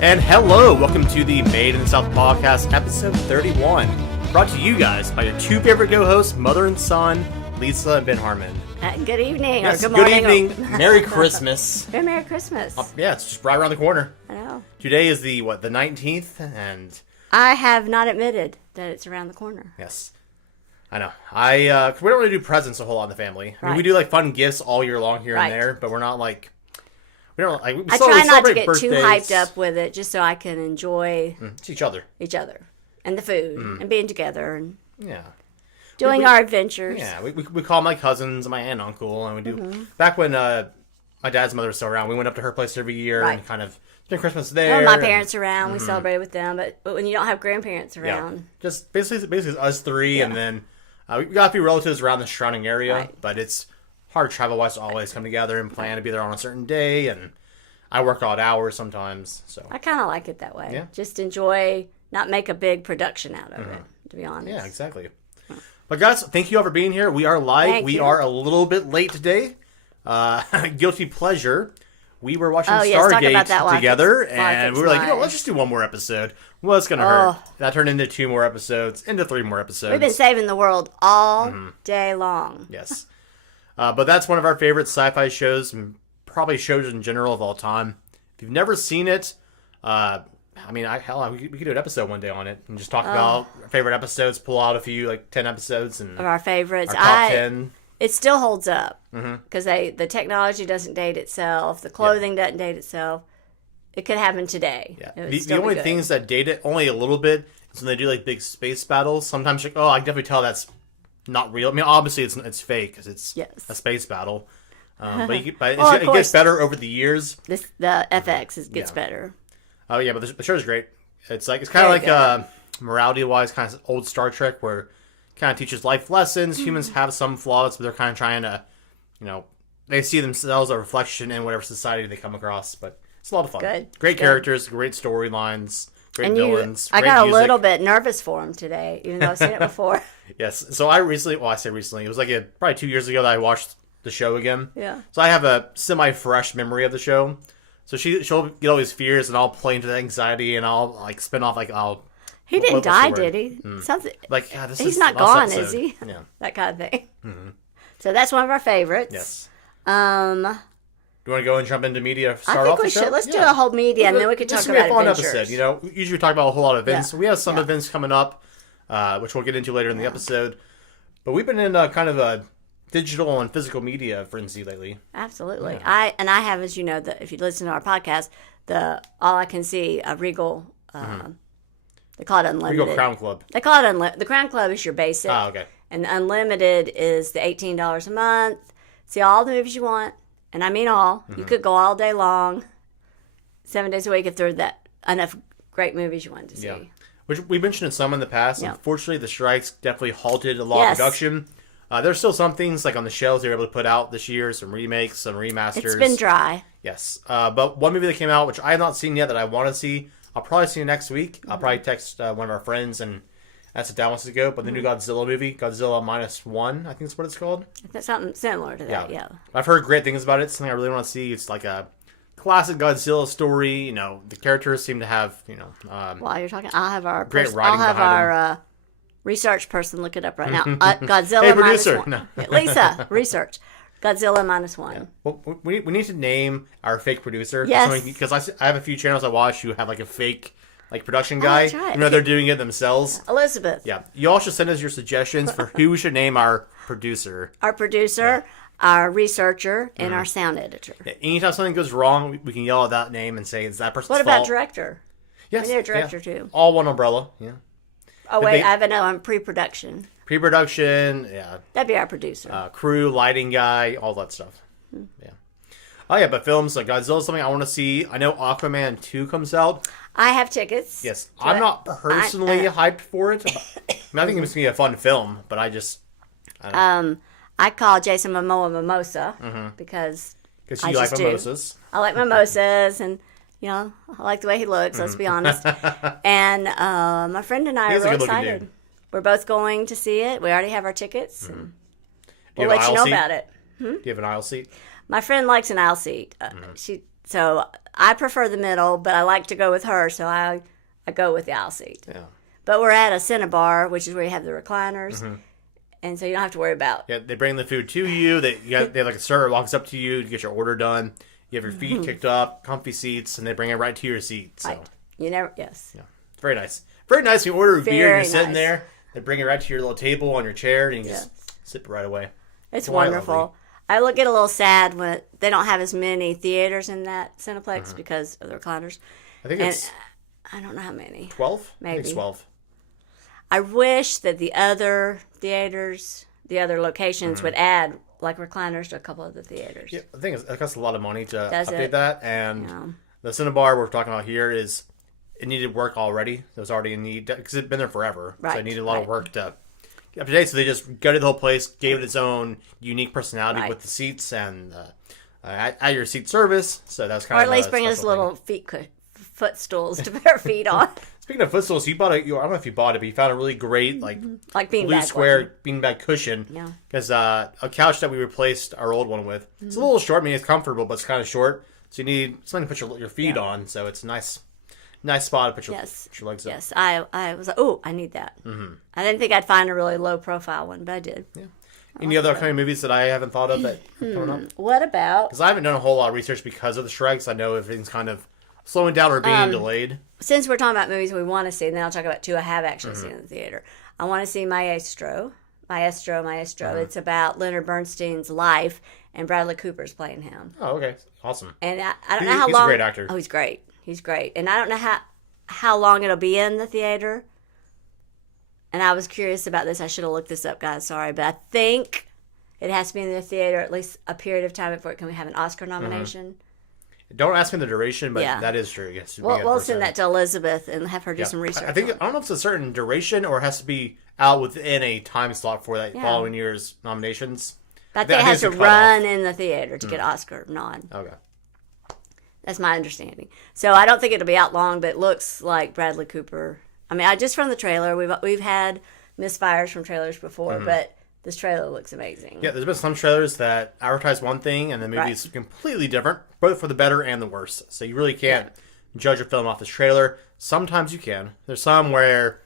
And hello, welcome to the Made in the South podcast, episode 31. Brought to you guys by your two favorite co-hosts, mother and son, Lisa and Ben Harmon. Good evening, Yes, or good morning. Good evening, Merry Christmas. Merry Christmas. Yeah, it's just right around the corner. I know. Today is the 19th, and... I have not admitted that it's around the corner. Yes. I know. We don't really do presents a whole lot in the family. I mean, we do like fun gifts all year long here and there, but we're not like... We don't like. I try not to get too hyped up with it, just so I can enjoy each other, and the food, and being together, and doing we, our adventures. Yeah, we call my cousins and my aunt and uncle, and we do. Back when my dad's mother was still around, we went up to her place every year and kind of spent Christmas there. When my parents around, we celebrated with them, but when you don't have grandparents around, just basically us three, and then we got a few relatives around the surrounding area, but it's hard travel-wise to always come together and plan to be there on a certain day, and I work odd hours sometimes, so... I kind of like it that way. Yeah. Just enjoy, not make a big production out of it, to be honest. Yeah, exactly. But guys, thank you all for being here. We are live. We are a little bit late today. Guilty pleasure. We were watching Stargate together, and we were like, let's just do one more episode. Well, it's going to hurt. That turned into 2 more episodes, into 3 more episodes. We've been saving the world all day long. Yes. But that's one of our favorite sci-fi shows, and probably shows in general of all time. If you've never seen it, we could do an episode one day on it and just talk about our favorite episodes, pull out a few, like 10 episodes. And of our favorites. Our top 10. It still holds up, because the technology doesn't date itself, the clothing doesn't date itself. It could happen today. Yeah. The only things that date it only a little bit is when they do like big space battles. Sometimes you're like, I can definitely tell that's not real. I mean, obviously it's fake because it's a space battle. But it gets better over the years. The FX gets better. Oh yeah, but the show's great. It's kind of like morality-wise, kind of old Star Trek, where it kind of teaches life lessons. Humans have some flaws, but they're kind of trying to, they see themselves a reflection in whatever society they come across. But it's a lot of fun. Great characters, great storylines. Great villains. I got a little bit nervous for him today, even though I've seen it before. Yes. So I say recently, it was like probably 2 years ago that I watched the show again. Yeah. So I have a semi-fresh memory of the show. So she'll get all these fears, and I'll play into the anxiety, and I'll like spin off He didn't die, did he? Sounds like he's not gone, is he? Yeah. That kind of thing. So that's one of our favorites. Yes. Do you want to go and jump into media? I think we should. Let's do a whole media, and then we can talk about adventures. This is a fun episode. Usually we talk about a whole lot of events. We have some events coming up, which we'll get into later in the episode. But we've been in kind of a digital and physical media frenzy lately. Absolutely. I have, as you know, if you listen to our podcast, All I Can See, Regal, they call it Unlimited. Regal Crown Club. They call it Unlimited. The Crown Club is your basic. Oh, okay. And the Unlimited is the $18 a month. See all the movies you want. And I mean all. You could go all day long, 7 days a week, if there are enough great movies you wanted to see. Yeah. Which we mentioned some in the past. Yeah. Unfortunately, the strikes definitely halted a lot of production. There's still some things like on the shelves they were able to put out this year, some remakes, some remasters. It's been dry. Yes. But one movie that came out, which I have not seen yet that I want to see, I'll probably see next week. I'll probably text one of our friends and ask if Dad wants to go. But the new Godzilla movie, Godzilla -1, I think that's what it's called. That's something similar to that, yeah. I've heard great things about it. It's something I really want to see. It's like a classic Godzilla story. The characters seem to have, while you're talking, I'll have our research person look it up right now. Godzilla hey, producer. -1. No. Lisa, research. Godzilla -1. Yeah. Well, we need to name our fake producer. Yes. Because I have a few channels I watch who have like a fake production guy. That's right. Even though they're doing it themselves. Elizabeth. Yeah. You all should send us your suggestions for who we should name our producer. Our producer, our researcher, and our sound editor. Yeah. Anytime something goes wrong, we can yell at that name and say it's that person's fault. What about director? Yes. We need a director too. All one umbrella. Yeah. Oh, wait, I have another one, pre-production. Pre-production, yeah. That'd be our producer. Crew, lighting guy, all that stuff. Yeah. Oh, yeah, but films like Godzilla's something I want to see. I know Aquaman 2 comes out. I have tickets. Yes. I'm not personally hyped for it. I think it's going to be a fun film, but I don't know. I call Jason Momoa Mimosa because you like mimosas. I like mimosas, and I like the way he looks, let's be honest. And my friend and I are real excited. We're both going to see it. We already have our tickets. And we'll let you know about it. Do you have an aisle seat? My friend likes an aisle seat. So I prefer the middle, but I like to go with her, so I go with the aisle seat. Yeah. But we're at a Cinebar, which is where you have the recliners, and so you don't have to worry about. Yeah, they bring the food to you. They have like a server walks up to you to get your order done. You have your feet kicked up, comfy seats, and they bring it right to your seat. So. Right. You never, yes. Yeah, it's very nice. Very nice. You order a beer, and you're sitting nice. there. They bring it right to your little table on your chair, and you just sip right away. It's wonderful. Lovely. I get a little sad when they don't have as many theaters in that Cineplex because of the recliners. I think it's I don't know how many. 12? Maybe. I think it's 12. I wish that the other theaters, the other locations would add like recliners to a couple of the theaters. Yeah, the thing is, it costs a lot of money to Does update it? that, and Yeah. the Cinebar we're talking about here is it needed work already. It was already in need because it'd been there forever, so it needed a lot of work to get up to date. So they just gutted the whole place, gave it its own unique personality with the seats and at your seat service. So that's kind of or at least bring us little footstools to put our feet on. Speaking of footstools, you bought I don't know if you bought it, but you found a really great like beanbag blue square beanbag cushion. Yeah. Because a couch that we replaced our old one with, it's a little short. I mean, it's comfortable, but it's kind of short. So you need something to put your feet on. So it's a nice spot to put your legs up. Yes, I was like, oh, I need that. Mm-hmm. I didn't think I'd find a really low profile one, but I did. Yeah. Any other upcoming movies that I haven't thought of that are coming up? What about? Because I haven't done a whole lot of research because of the strikes. I know everything's kind of slowing down or being delayed. Since we're talking about movies we want to see, and then I'll talk about two I have actually seen in the theater. I want to see Maestro. It's about Leonard Bernstein's life, and Bradley Cooper's playing him. Oh, okay. Awesome. And I don't know how long. He's a great actor. Oh, he's great. He's great. And I don't know how long it'll be in the theater. And I was curious about this. I should have looked this up, guys. Sorry. But I think it has to be in the theater at least a period of time before it can have an Oscar nomination. Don't ask me the duration, but that is true. Yes, we'll send that to Elizabeth and have her do some research. I don't know if it's a certain duration or it has to be out within a time slot for that following year's nominations. But I think it has to run in the theater to get Oscar nod. Okay. That's my understanding. So I don't think it'll be out long, but it looks like Bradley Cooper. I mean, just from the trailer, we've had misfires from trailers before, but this trailer looks amazing. Yeah, there's been some trailers that advertise one thing and the movie's completely different, both for the better and the worse. So you really can't judge a film off this trailer. Sometimes you can. There's some where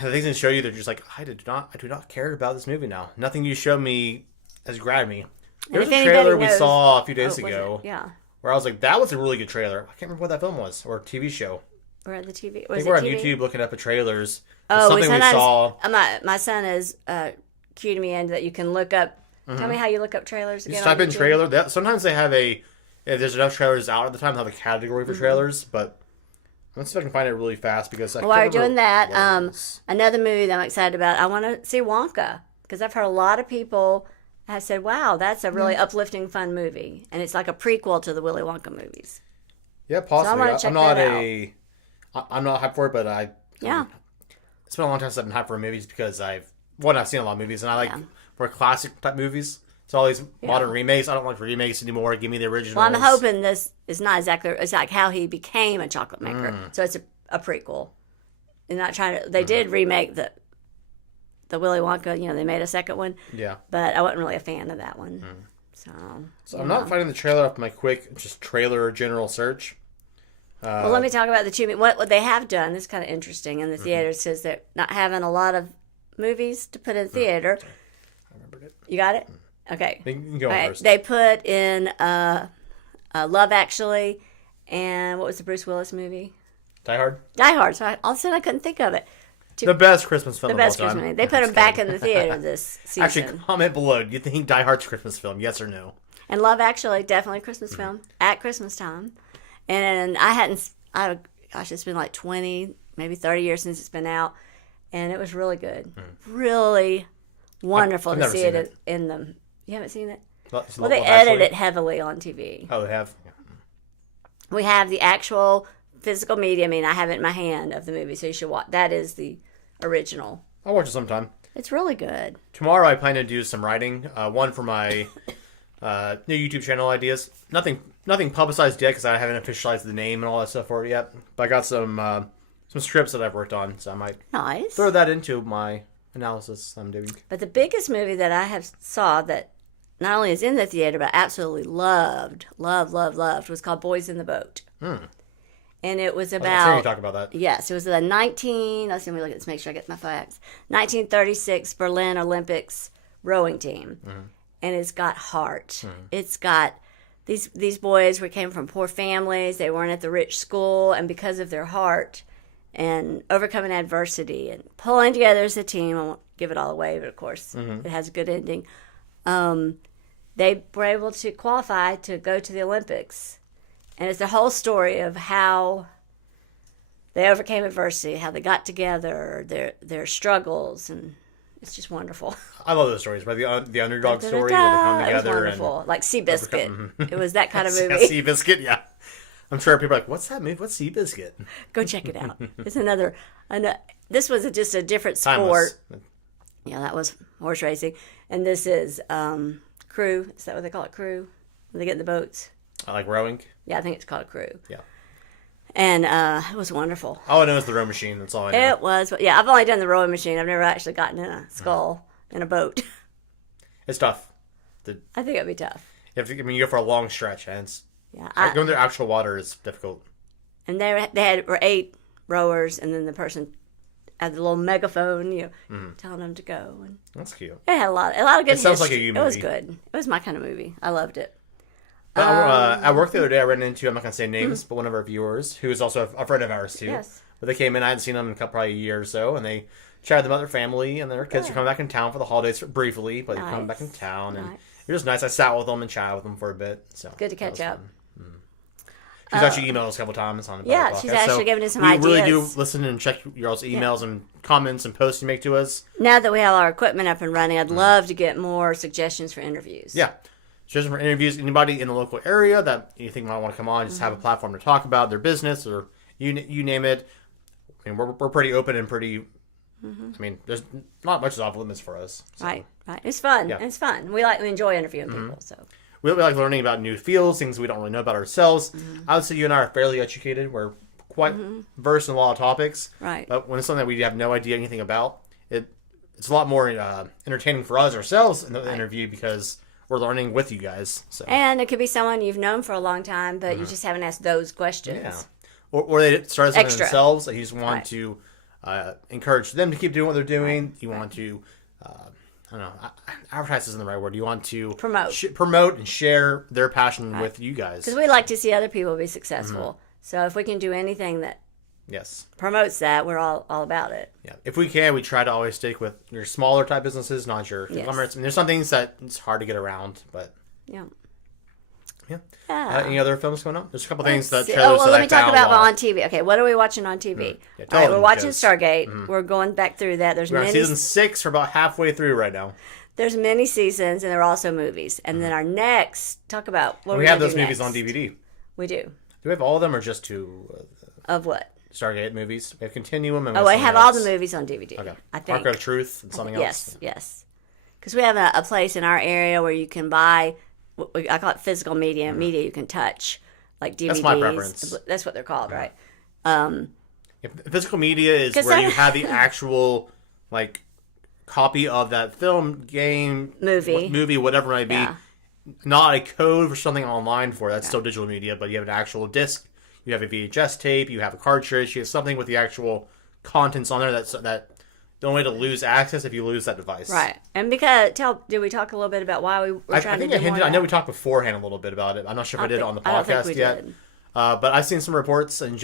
the things they show you, they're just like, I do not care about this movie now. Nothing you show me has grabbed me. There was a trailer we saw a few days ago. Where I was like, that was a really good trailer. I can't remember what that film was or TV show. We're at the TV. I think we're on YouTube looking up at trailers. Oh, something we saw. My son is cued me in that you can look up. Tell me how you look up trailers again. Just type in trailer. Sometimes they have if there's enough trailers out at the time, they'll have a category for trailers. But let's see if I can find it really fast because while you're doing that, another movie that I'm excited about. I want to see Wonka because I've heard a lot of people have said, "Wow, that's a really uplifting, fun movie," and it's like a prequel to the Willy Wonka movies. Yeah, possibly. So I'm not hyped for it, but it's been a long time since I've been hyped for movies because I've seen a lot of movies, and I like for classic type movies. So all these modern remakes, I don't like remakes anymore. Give me the original. Well, I'm hoping this is not exactly. It's like how he became a chocolate maker. So it's a prequel. They're not trying to. They did remake the Willy Wonka. They made a second one. Yeah. But I wasn't really a fan of that one. So I'm not finding the trailer off my quick just trailer general search. Well, let me talk about the two. What they have done. This is kind of interesting. In the theater, says they're not having a lot of movies to put in theater. I remembered it. You got it? Okay. You can go first. They put in Love Actually, and what was the Bruce Willis movie? Die Hard. Die Hard. So all of a sudden I couldn't think of it. The best Christmas film of all time. Christmas movie. They put them back in the theater this season. Actually, comment below. Do you think Die Hard's a Christmas film? Yes or no? And Love Actually, definitely a Christmas film at Christmas time. And it's been like 20, maybe 30 years since it's been out. And it was really good. Really wonderful to see it in them. You haven't seen it? Well, they edit it heavily on TV. Oh, they have? Yeah. We have the actual physical media. I mean, I have it in my hand of the movie, so you should watch. That is the original. I'll watch it sometime. It's really good. Tomorrow I plan to do some writing. One for my new YouTube channel ideas. Nothing publicized yet because I haven't officialized the name and all that stuff for it yet. But I got some scripts that I've worked on, so I might throw that into my analysis I'm doing. But the biggest movie that I have saw that not only is in the theater, but absolutely loved, was called Boys in the Boat. And it was about... I was you talk about that. Yes, it was the let's see, let me look at this, make sure I get my facts. 1936 Berlin Olympics rowing team. And it's got heart. It's got... These boys came from poor families. They weren't at the rich school. And because of their heart and overcoming adversity and pulling together as a team, I won't give it all away, but of course it has a good ending. They were able to qualify to go to the Olympics. And it's the whole story of how they overcame adversity, how they got together, their struggles, and it's just wonderful. I love those stories, right? The underdog story where they come together. It was wonderful. Like Seabiscuit. It was that kind of movie. Seabiscuit, yeah. I'm sure people are like, what's that movie? What's Seabiscuit? Go check it out. It's another this was just a different Timeless. sport. Yeah, that was horse racing. And this is crew. Is that what they call it? Crew? When they get in the boats. I like rowing. Yeah, I think it's called crew. Yeah. And it was wonderful. All I know is the row machine. That's all I know. It was. Yeah, I've only done the rowing machine. I've never actually gotten in a scull in a boat. It's tough. I think it'd be tough. You go for a long stretch, and it's, Yeah, going through actual water is difficult. And they were 8 rowers, and then the person had the little megaphone, telling them to go. And that's cute. it had a lot of good. It sounds like a you movie. It was good. It was my kind of movie. I loved it. But, at work the other day, I ran into, I'm not going to say names, but one of our viewers, who is also a friend of ours, too. Yes. But they came in, I hadn't seen them in probably a year or so, and they chatted about their family, and their kids are coming back in town for the holidays briefly, but they're coming back in town, and it was nice. I sat with them and chatted with them for a bit. So good to catch up. She's actually emailed us a couple times on the Yeah, podcast. she's actually given us some ideas. We really do listen and check y'all's emails and comments and posts you make to us. Now that we have our equipment up and running, I'd love to get more suggestions for interviews. Yeah. Suggestions for interviews. Anybody in the local area that you think might want to come on, just have a platform to talk about their business or you name it. I mean, we're pretty open and pretty... I mean, there's not much off limits for us. So. Right. It's fun. Yeah. It's fun. We enjoy interviewing people, so... We like learning about new fields, things we don't really know about ourselves. I would say you and I are fairly educated. We're quite versed in a lot of topics. Right. But when it's something that we have no idea anything about, it's a lot more entertaining for us ourselves in the interview because we're learning with you guys. So. And it could be someone you've known for a long time, but you just haven't asked those questions. Yeah. Or they started something Extra. themselves that you just want to encourage them to keep doing what they're doing. You want to... I don't know. Advertise isn't the right word. You want to promote and share their passion with you guys. Because we like to see other people be successful. So if we can do anything that promotes that, we're all about it. Yeah. If we can, we try to always stick with your smaller type businesses, not your conglomerates. I mean, there's some things that it's hard to get around, but yeah. Any other films going on? There's a couple things that let me talk about on TV. Okay, what are we watching on TV? Yeah, all right, we're watching Stargate. We're going back through that. We're on season 6. We're about halfway through right now. There's many seasons, and there are also movies. And then our next, talk about what we have those movies on DVD. We do. Do we have all of them or just 2? Of what? Stargate movies. We have Continuum. And I have all the movies on DVD. Okay. I think. Arc of Truth and something else. Yes. Because we have a place in our area where you can buy... I call it physical media you can touch, like DVDs. That's my preference. That's what they're called, right? Physical media is where you have the actual copy of that film, game, movie, whatever it might be. Not a code for something online for it. That's still digital media, but you have an actual disc, you have a VHS tape, you have a cartridge, you have something with the actual contents on there. That the only way to lose access if you lose that device. Right. And did we talk a little bit about why we were trying to do more of that? I know we talked beforehand a little bit about it. I'm not sure if I did it on the podcast yet. But I've seen some reports and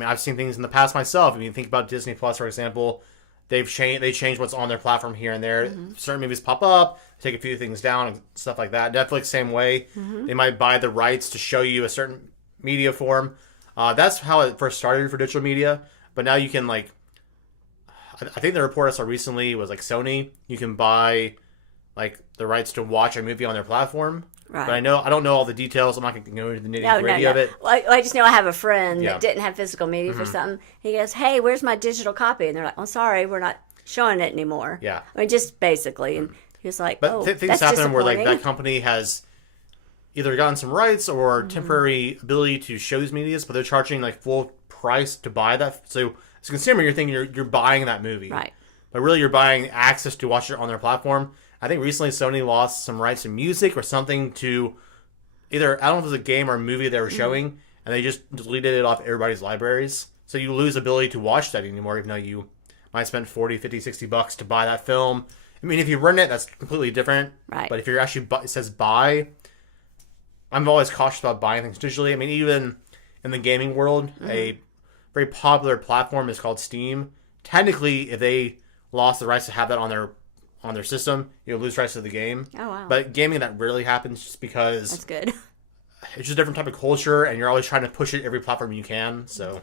I've seen things in the past myself. I mean, think about Disney Plus, for example. They changed what's on their platform here and there. Certain movies pop up, take a few things down and stuff like that. Netflix, same way. They might buy the rights to show you a certain media form. That's how it first started for digital media. But now you can I think the report I saw recently was Sony. You can buy the rights to watch a movie on their platform. Right. But I don't know all the details. I'm not going to go into the nitty gritty of it. Well, I just know I have a friend that didn't have physical media for something. He goes, "Hey, where's my digital copy?" And they're like, "Oh, sorry, we're not showing it anymore." Yeah. I mean, just basically. And he was like, but things that's happen where that company has either gotten some rights or temporary ability to show these medias, but they're charging full price to buy that. So as a consumer, you're thinking you're buying that movie. Right. But really, you're buying access to watch it on their platform. I think recently Sony lost some rights to music or something to either, I don't know if it was a game or a movie they were showing, and they just deleted it off everybody's libraries. So you lose ability to watch that anymore, even though you might spend 40, 50, $60 to buy that film. I mean, if you rent it, that's completely different. Right. But if you're actually, it says buy, I'm always cautious about buying things digitally. I mean, even in the gaming world, a very popular platform is called Steam. Technically, if they lost the rights to have that on their system, you'll lose rights to the game. Oh, wow. But gaming, that rarely happens just because That's good. it's just a different type of culture, and you're always trying to push it every platform you can. So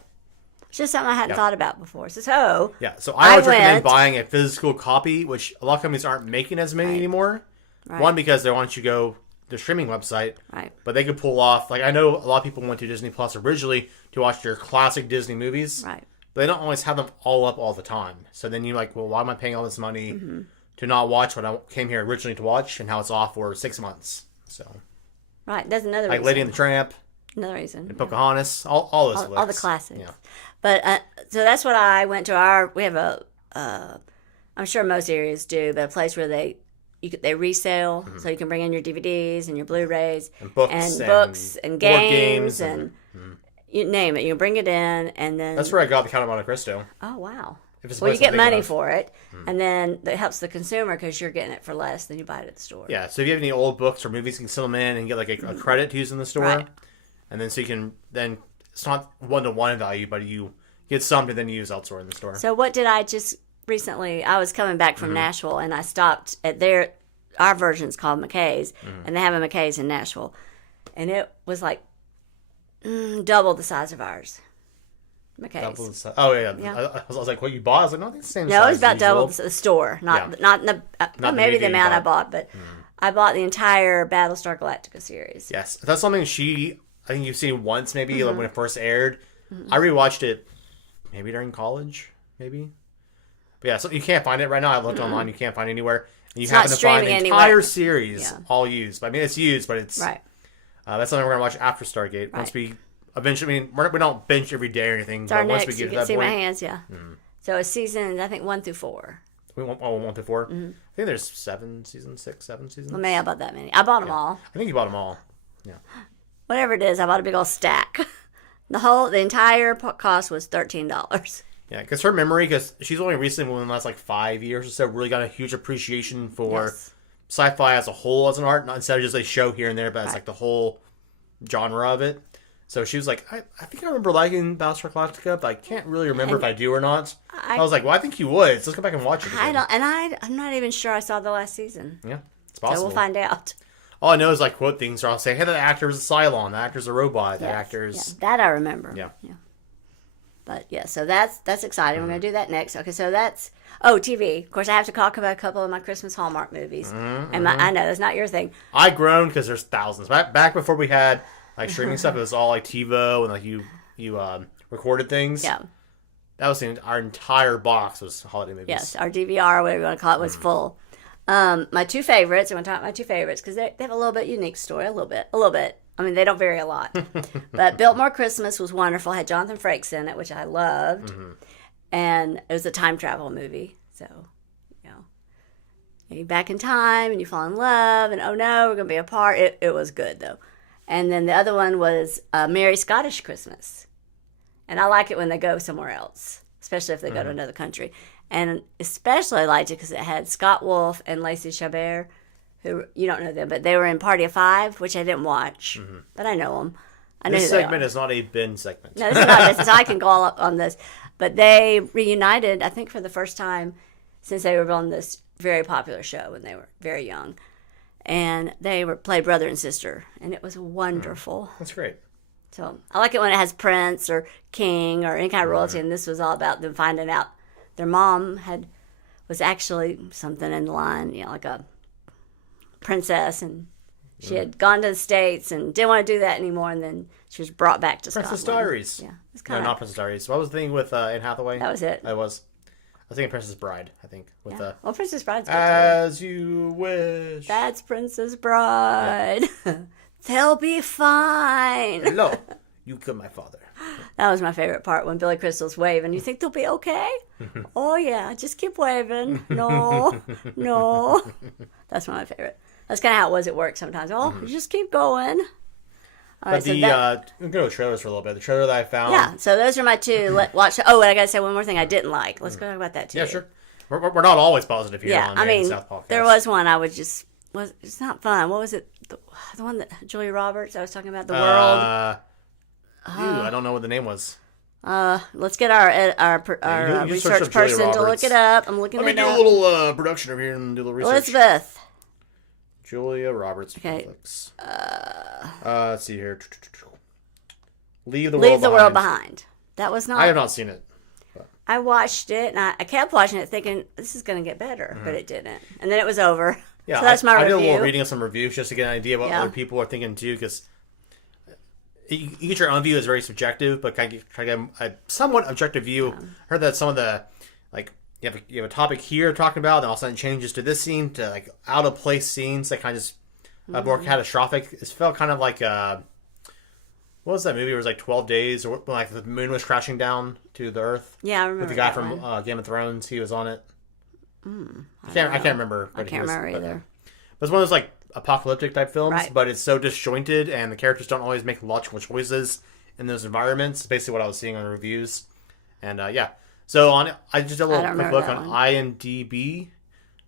It's just something I hadn't thought about before. So I always recommend buying a physical copy, which a lot of companies aren't making as many anymore. Right. One, because they want you to go the streaming website, Right. but they could pull off, like I know a lot of people went to Disney Plus originally to watch your classic Disney movies, Right. but they don't always have them all up all the time. So then you're like, well, why am I paying all this money to not watch what I came here originally to watch, and how it's off for 6 months? So Right. That's another like reason. Lady and the Tramp, Another reason. and Pocahontas, all those All the flicks. classics. Yeah. But so that's what I went to. We have I'm sure most areas do, but a place where they resell, so you can bring in your DVDs and your Blu-rays And books and board games and you name it. You can bring it in, and then That's where I got the Count of Monte Cristo. oh wow. If it's a Well, place you I'm get thinking money of. for it, and then it helps the consumer because you're getting it for less than you buy it at the store. Yeah, so if you have any old books or movies, you can send them in and get like a credit to use in the store. Right. And then so you can, then it's not one-to-one value, but you get some to then use elsewhere in the store. So what did I just recently? I was coming back from Nashville, and I stopped at our version's called McKay's, and they have a McKay's in Nashville, and it was like double the size of ours. McKay's. Oh, yeah. Yeah. I was like, what you bought? I was like, no, it's the same size. No, it was about as double usual. the store, not the the maybe the movie amount you I bought, but I bought the entire Battlestar Galactica series. Yes. That's something I think you've seen once maybe like when it first aired. I rewatched it maybe during college, maybe. But yeah, so you can't find it right now. I looked online. You can't find it anywhere. And you It's happen not to find the streaming entire anywhere. series all used. I mean, it's used, but it's... Right. That's something we're going to watch after Stargate. Right. Once we eventually... I mean, we don't binge every day or anything. It's our But once we next. get You to can that see my point... hands, yeah. So it's seasons, I think 1 through 4. We want 1 through 4. I think there's 7 seasons, 6, 7 seasons. Well, maybe I bought that many. I bought them all. I think you bought them all. Yeah. Whatever it is, I bought a big old stack. The entire cost was $13. Yeah, because her memory, because she's only recently, within the last like 5 years or so, really got a huge appreciation for Yes. sci-fi as a whole as an art, not instead of just a show here and there, but as like the whole genre of it. So she was like, I think I remember liking Battlestar Galactica, but I can't really remember if I do or not. I was like, well, I think you would. So let's go back and watch it again. I'm not even sure I saw the last season. Yeah, it's possible. So we'll find out. All I know is like quote things, or I'll say, hey, that actor is a Cylon, that actor's a robot, that Yes, actor's... yeah, that I remember. Yeah. But yeah, so that's exciting. We're going to do that next. Okay, so that's TV. Of course, I have to talk about a couple of my Christmas Hallmark movies, and I know that's not your thing. I groaned because there's thousands. Back before we had like streaming stuff, it was all like TiVo and like you recorded things. Yeah. That was our entire box was holiday movies. Yes, our DVR, whatever you want to call it, was full. My two favorites. I want to talk about my two favorites because they have a little bit unique story. A little bit. I mean, they don't vary a lot. But Biltmore Christmas was wonderful. Had Jonathan Frakes in it, which I loved. And it was a time travel movie. So, you're back in time and you fall in love and oh no, we're going to be apart. It was good though. And then the other one was Merry Scottish Christmas. And I like it when they go somewhere else, especially if they go to another country. And especially I liked it because it had Scott Wolf and Lacey Chabert, who you don't know them, but they were in Party of Five, which I didn't watch, but I know them. I know This who they segment are. is not a bin segment. No, this is not. So I can go all up on this. But they reunited, I think, for the first time since they were on this very popular show when they were very young. And they played brother and sister, and it was wonderful. That's great. So I like it when it has prince or king or any kind of royalty, and this was all about them finding out their mom was actually something in the line, like a princess, and she had gone to the States and didn't want to do that anymore, and then she was brought back to Princess Scotland. Diaries. Yeah, it's No, kind not Princess Diaries. What was the thing with Anne Hathaway? That was it. I was thinking Princess Bride, I think. With well, Princess Bride's good too. As You Wish. That's Princess Bride. They'll be fine. Hello, you killed my father. That was my favorite part when Billy Crystal's waving. You think they'll be okay? Oh, yeah. Just keep waving. No. No. That's my favorite. That's kind of how it was at work sometimes. Oh, you just keep going. All But we'll go to trailers for a little bit. The trailer that I found. Yeah, so those are my two. Watch. Oh, and I got to say one more thing I didn't like. Let's go talk about that, too. Yeah, sure. We're not always positive here on the South Podcast. There was one I would just... It's not fun. What was it? The one that Julia Roberts I was talking about, The World. I don't know what the name was. Let's get our research person to look it up. I'm looking Let it up. me do a little production over here and do a little research. Elizabeth. Julia Roberts. Okay. Netflix. Let's see here. Leave the World Behind. That was not... I have not seen it. But. I watched it, and I kept watching it thinking, this is going to get better, but it didn't. And then it was over. Yeah, so that's my review. I did a little reading of some reviews just to get an idea of what other people are thinking too, because you get your own view is very subjective, but kind of try to get a somewhat objective view. I heard that some of the you have a topic here talking about, and all of a sudden changes to this scene to like out of place scenes that kind of just more catastrophic. It felt kind of like what was that movie? It was like 12 Days, or when like the moon was crashing down to the Earth. Yeah, I remember with the guy that from one. Game of Thrones. He was on it. I can't remember. I can't remember either. But it's one of those like apocalyptic type films, Right. but it's so disjointed, and the characters don't always make logical choices in those environments. Basically, what I was seeing on the reviews, and so I just did a little quick look on IMDb.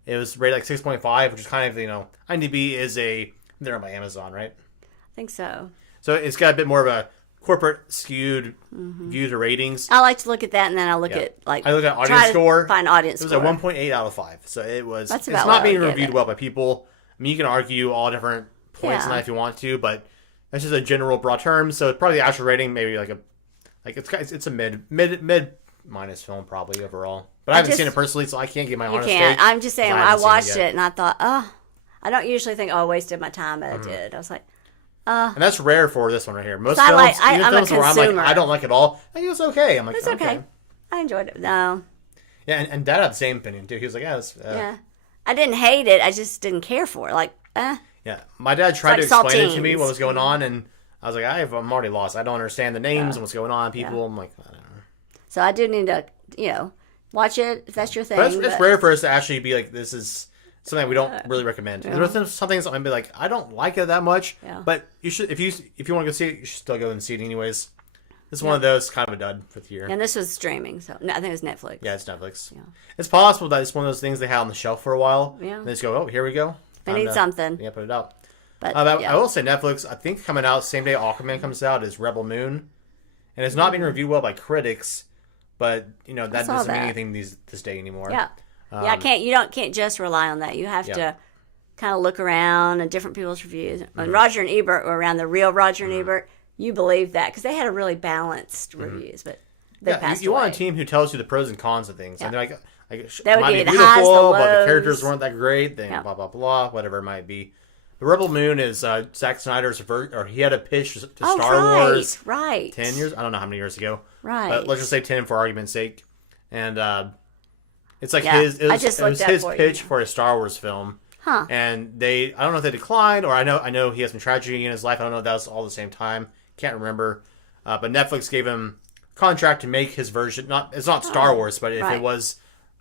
It was rated like 6.5, which is kind of IMDb is they're on by Amazon, right? I think so. So it's got a bit more of a corporate skewed view to ratings. I like to look at that, and then I look at I look at audience score. Find audience score. score. It was a 1.8 out of 5. So it was. That's it's about not what being I would give reviewed it. well by people. I mean, you can argue all different points in that if you want to, but that's just a general broad term. So it's probably the actual rating, maybe it's a mid minus film probably overall. But I haven't seen it personally, so I can't give my honest take. I'm just saying, I when I haven't seen watched it yet. it, and I thought, I don't usually think, I wasted my time, but I did. I was like, and that's rare for this one right here. Most I films, like- even I'm a films where I'm consumer. like, I don't like it all. I think it's okay. I'm like, it's okay. I enjoyed it. No. Yeah, and Dad had the same opinion too. He was like, Yeah. I didn't hate it. I just didn't care for it. Like, Yeah, my dad tried to like explain it to me saltines. what was going on, and I was like, I'm already lost. I don't understand the names and what's going on. People, I'm like, I don't know. So I do need to, watch it if that's your thing. But it's rare for us to actually be like, this is something we don't really recommend. There's some things I'm be like, I don't like it that much, but you should if you want to go see it, you should still go and see it anyways. This is one of those kind of a dud for the year. And this was streaming, so no, I think it was Netflix. Yeah, it's Netflix. Yeah. It's possible that it's one of those things they had on the shelf for a while. Yeah. And they just go, oh, here we go. I need something. Yeah, put it out. But I will say Netflix, I think coming out same day Aquaman comes out is Rebel Moon. And it's not being reviewed well by critics, but that doesn't mean anything this day anymore. Yeah. You can't just rely on that. You have to kind of look around at different people's reviews. When Roger and Ebert were around, the real Roger and Ebert, you believe that because they had a really balanced reviews, but they passed you away. want a team who tells you the pros and cons of things. Yeah. And they're like They would might give be you the highs, the beautiful, but the lows. characters weren't that great. Then blah blah blah, whatever it might be. The Rebel Moon is Zack Snyder's he had a pitch to Star Wars. Right. 10 years? I don't know how many years ago. Right. But let's just say 10 for argument's sake. And it's like Yeah, it was his pitch for a Star Wars film. Huh. And I don't know if they declined, or I know he has some tragedy in his life. I don't know if that was all the same time. Can't remember. But Netflix gave him a contract to make his version. It's not Star Wars, but if it was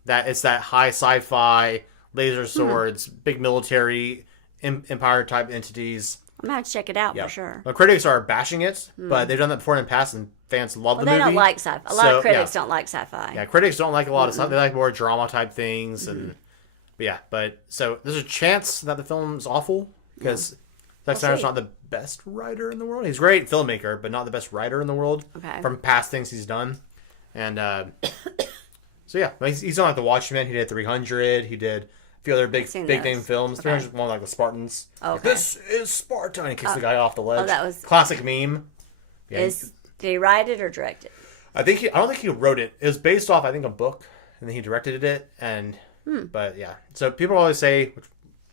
that, it's that high sci-fi, laser swords, big military, empire type entities. I'm going to check it out for sure. Well, critics are bashing it, but they've done that before in the past, and fans love the movie. They don't like sci-fi. A lot of critics don't like sci-fi. Yeah, critics don't like a lot of stuff. They like more drama type things, and so there's a chance that the film's awful because Zack Snyder's not the best writer in the world. He's a great filmmaker, but not the best writer in the world from past things he's done. And so he's on like The Watchmen. He did 300. He did a few other big name films. 300 is more like the Spartans. Okay. Like, this is Sparta, and he kicks the guy off the ledge. Oh, that was classic meme. Yeah, did he write it or direct it? I don't think he wrote it. It was based off, I think, a book, and then he directed it. And but yeah, so people always say,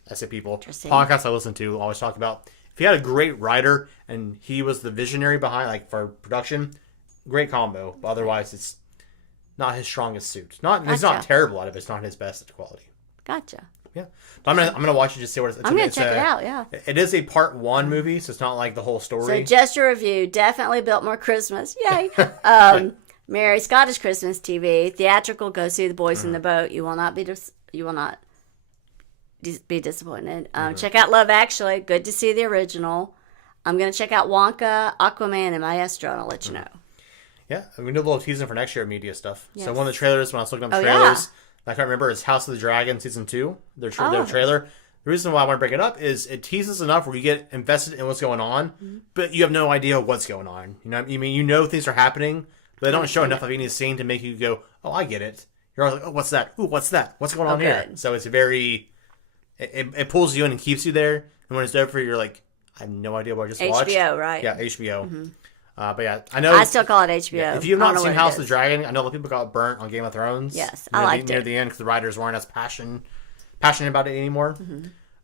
I say people, podcasts I listen to always talk about if he had a great writer and he was the visionary behind for production, great combo. But otherwise, it's not his strongest suit. He's not terrible at it, but it's not his best quality. Gotcha. Yeah, but I'm gonna watch it just to see what it's. I'm gonna check it out. Yeah, it is a part 1 movie, so it's not like the whole story. So just a review. Definitely Biltmore Christmas. Yay. Mary Scottish Christmas TV theatrical. Go see The Boys in the Boat. You will not be be disappointed. Check out Love Actually. Good to see the original. I'm gonna check out Wonka, Aquaman, and Maestro, and I'll let you know. Yeah, we did a little teasing for next year media stuff. Yes. So one of the trailers, when I was looking up the trailers, I can't remember, is House of the Dragon Season 2, their trailer. The reason why I want to bring it up is it teases enough where you get invested in what's going on, but you have no idea what's going on. You know, I mean, you know things are happening, but they don't show enough of any scene to make you go, oh, I get it. You're always like, oh, what's that? Ooh, what's that? What's going on here? So it's very, it pulls you in and keeps you there. And when it's over, you're like, I have no idea what I just watched. HBO, right? Yeah, HBO. But yeah, I know. I still call it HBO. Yeah, if you've not seen House of the Dragon, I know a lot of people got burnt on Game of Thrones. Yes, I liked it. Near the end because the writers weren't as passionate about it anymore.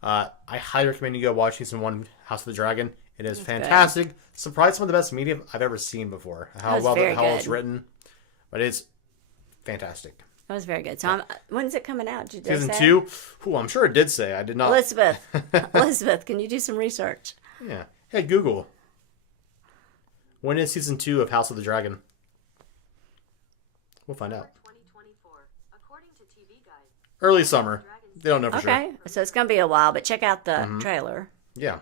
I highly recommend you go watch Season 1 House of the Dragon. It is fantastic. Surprised some of the best media I've ever seen before. How well it's written. But it's fantastic. That was very good. So when's it coming out? Did Season 2? Ooh, I'm sure it did say. I did not. Elizabeth, can you do some research? Yeah. Hey, Google. When is Season 2 of House of the Dragon? We'll find out. 2024, according to TV Guide. Early summer. They don't know for sure. Okay, so it's going to be a while, but check out the trailer. Yeah.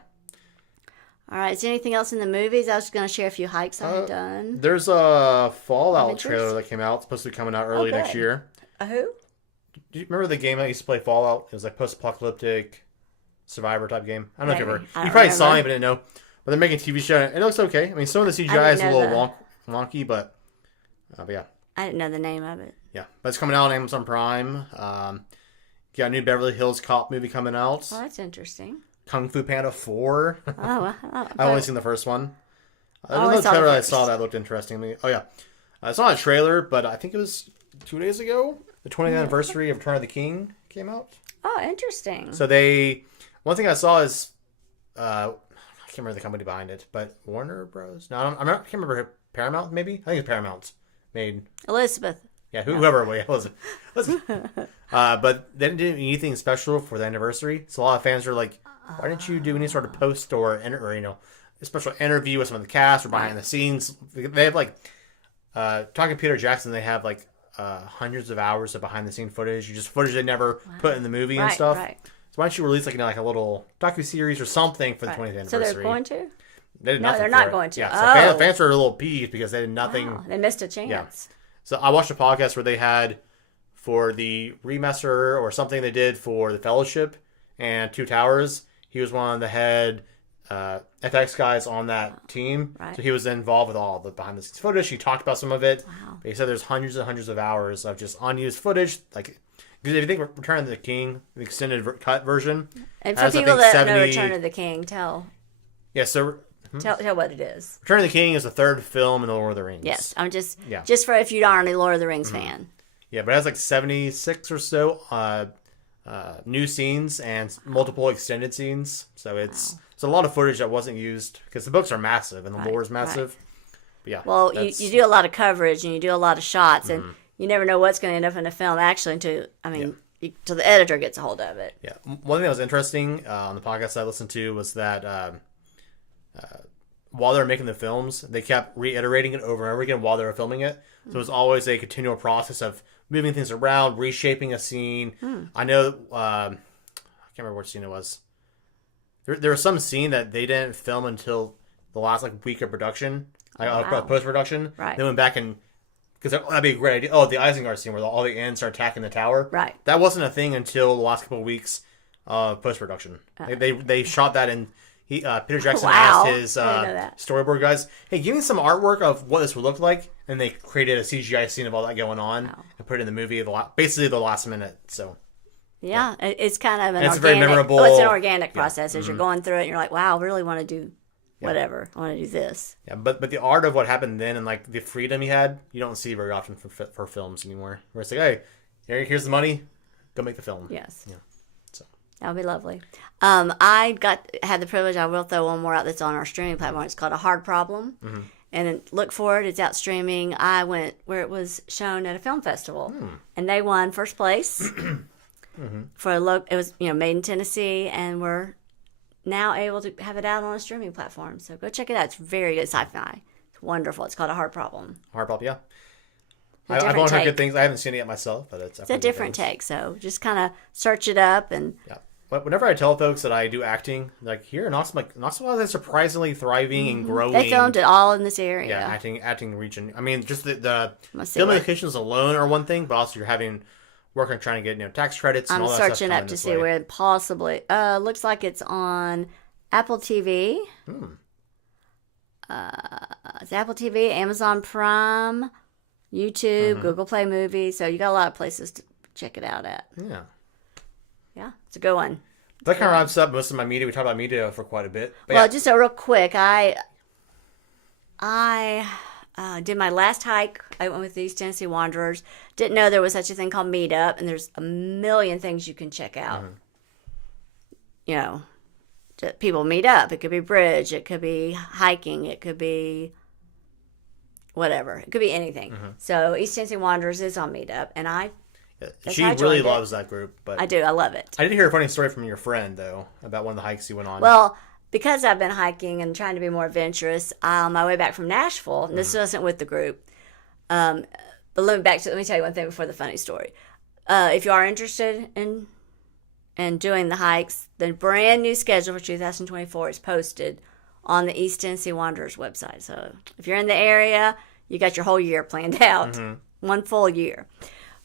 All right, is there anything else in the movies? I was going to share a few hikes I've done. There's a Fallout trailer that came out. It's supposed to be coming out early next year. A who? Do you remember the game I used to play, Fallout? It was like post-apocalyptic survivor type game. I don't know if you ever. You probably saw it, but didn't know. But they're making a TV show. It looks okay. I mean, some of the CGI is a little wonky, but yeah. I didn't know the name of it. Yeah, but it's coming out on Amazon Prime. Got a new Beverly Hills Cop movie coming out. Oh, that's interesting. Kung Fu Panda 4. I've only seen the first one. The trailer I saw that looked interesting. I mean, it's not a trailer, but I think it was 2 days ago. The 20th anniversary of Return of the King came out. Oh, interesting. So one thing I saw is, I can't remember the company behind it, but Warner Bros. No, I can't remember. Paramount, maybe? I think it's Paramount. Made Elizabeth. Yeah, whoever it was. But they didn't do anything special for the anniversary. So a lot of fans are like, why didn't you do any sort of post or a special interview with some of the cast or behind the scenes? They have talking to Peter Jackson, they have hundreds of hours of behind the scene footage, just footage they never put in the movie and stuff. Right. So why don't you release a little docuseries or something for the 20th anniversary? So they're going to? They did nothing. No, they're not going to. Yeah, so fans are a little peeved because they did nothing. Wow, they missed a chance. Yeah. So I watched a podcast where they had for the remaster or something they did for the Fellowship and Two Towers. He was one of the head FX guys on that team. Right. So he was involved with all the behind the scenes footage. He talked about some of it. Wow. But he said there's hundreds and hundreds of hours of just unused footage. Because if you think Return of the King, the extended cut version. And for people that know Return of the King, tell. Yeah, so. Tell what it is. Return of the King is the third film in the Lord of the Rings. Yes, I'm just for if you aren't a Lord of the Rings fan. Yeah, but it has 76 or so new scenes and multiple extended scenes. So it's a lot of footage that wasn't used because the books are massive and the lore is massive. Right. But yeah. Well, you do a lot of coverage and you do a lot of shots and you never know what's going to end up in a film actually until the editor gets a hold of it. Yeah. One thing that was interesting on the podcast I listened to was that while they were making the films, they kept reiterating it over and over again while they were filming it. So it was always a continual process of moving things around, reshaping a scene. I know, I can't remember which scene it was. There was some scene that they didn't film until the last week of production, post-production. Right. They went back and, because that'd be a great idea. Oh, the Isengard scene where all the ants are attacking the tower. Right. That wasn't a thing until the last couple of weeks of post-production. They shot that in. Peter Jackson asked his storyboard guys, hey, give me some artwork of what this would look like. And they created a CGI scene of all that going on and put it in the movie basically the last minute. So yeah. It's kind of it's very memorable. It's an organic process as you're going through it. And you're like, wow, I really want to do whatever. I want to do this. Yeah, but the art of what happened then and the freedom he had, you don't see very often for films anymore. Where it's hey, here's the money, go make the film. Yes. Yeah. That would be lovely. I had the privilege. I will throw one more out that's on our streaming platform. It's called A Hard Problem, and look for it. It's out streaming. I went where it was shown at a film festival, and they won first place. for it was made in Tennessee, and we're now able to have it out on a streaming platform. So go check it out. It's very good sci-fi. It's wonderful. It's called A Hard Problem. Hard Pop, yeah. It's a I've different only heard take. good things. I haven't seen it yet myself, but it's It's a different take. So just kind of search it up and. Yeah. But whenever I tell folks that I do acting, like here in Knoxville, Knoxville is surprisingly thriving and growing. They filmed it all in this area. Yeah, acting region. I mean, just the Let's see film what- locations alone are one thing, but also you're having work on trying to get tax credits and I'm all that stuff. searching coming up to this see way. where it possibly. Looks like it's on Apple TV. It's Apple TV, Amazon Prime, YouTube, Google Play Movies. So you got a lot of places to check it out at. Yeah. Yeah, it's a good one. That kind of wraps up most of my media. We talked about media for quite a bit. But Well, yeah. just a real quick, I did my last hike. I went with the East Tennessee Wanderers. Didn't know there was such a thing called Meetup, and there's a million things you can check out. People meet up. It could be bridge. It could be hiking. It could be whatever. It could be anything. So East Tennessee Wanderers is on Meetup, and She how I really joined it. loves that group. But I do. I love it. I did hear a funny story from your friend, though, about one of the hikes you went on. Well, because I've been hiking and trying to be more adventurous, on my way back from Nashville, and this wasn't with the group. But let me tell you one thing before the funny story. If you are interested in doing the hikes, the brand new schedule for 2024 is posted on the East Tennessee Wanderers website. So if you're in the area, you got your whole year planned out, one full year.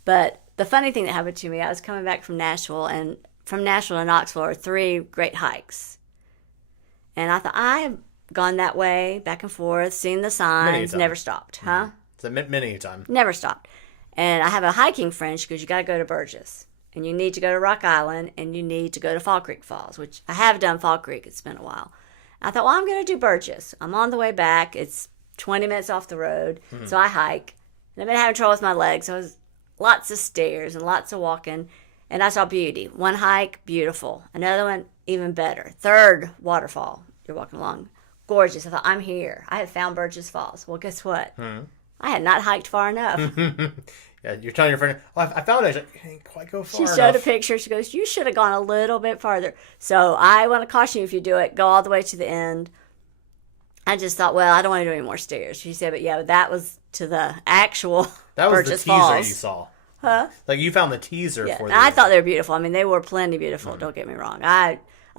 But the funny thing that happened to me, I was coming back from Nashville, and from Nashville to Knoxville are 3 great hikes. And I thought, I have gone that way, back and forth, seen the signs, time. never stopped, huh? It's a many a time. Never stopped. And I have a hiking friend because you got to go to Burgess. And you need to go to Rock Island, and you need to go to Fall Creek Falls, which I have done Fall Creek. It's been a while. I thought, well, I'm going to do Burgess. I'm on the way back. It's 20 minutes off the road. So I hike. And I've been having trouble with my legs. So it was lots of stairs and lots of walking. And I saw beauty. One hike, beautiful. Another one, even better. 3rd waterfall. You're walking along. Gorgeous. I thought, I'm here. I have found Burgess Falls. Well, guess what? I had not hiked far enough. Yeah, you're telling your friend, oh, I found it. She's like, I didn't quite go far She enough. showed a picture. She goes, you should have gone a little bit farther. So I want to caution you, if you do it, go all the way to the end. I just thought, well, I don't want to do any more stairs. She said, but yeah, that was to the actual That was Burgess the teaser Falls. you saw. Huh? Like, you found the teaser Yeah. for And the I thought they were beautiful. I mean, they were plenty beautiful. Don't get me wrong. I'm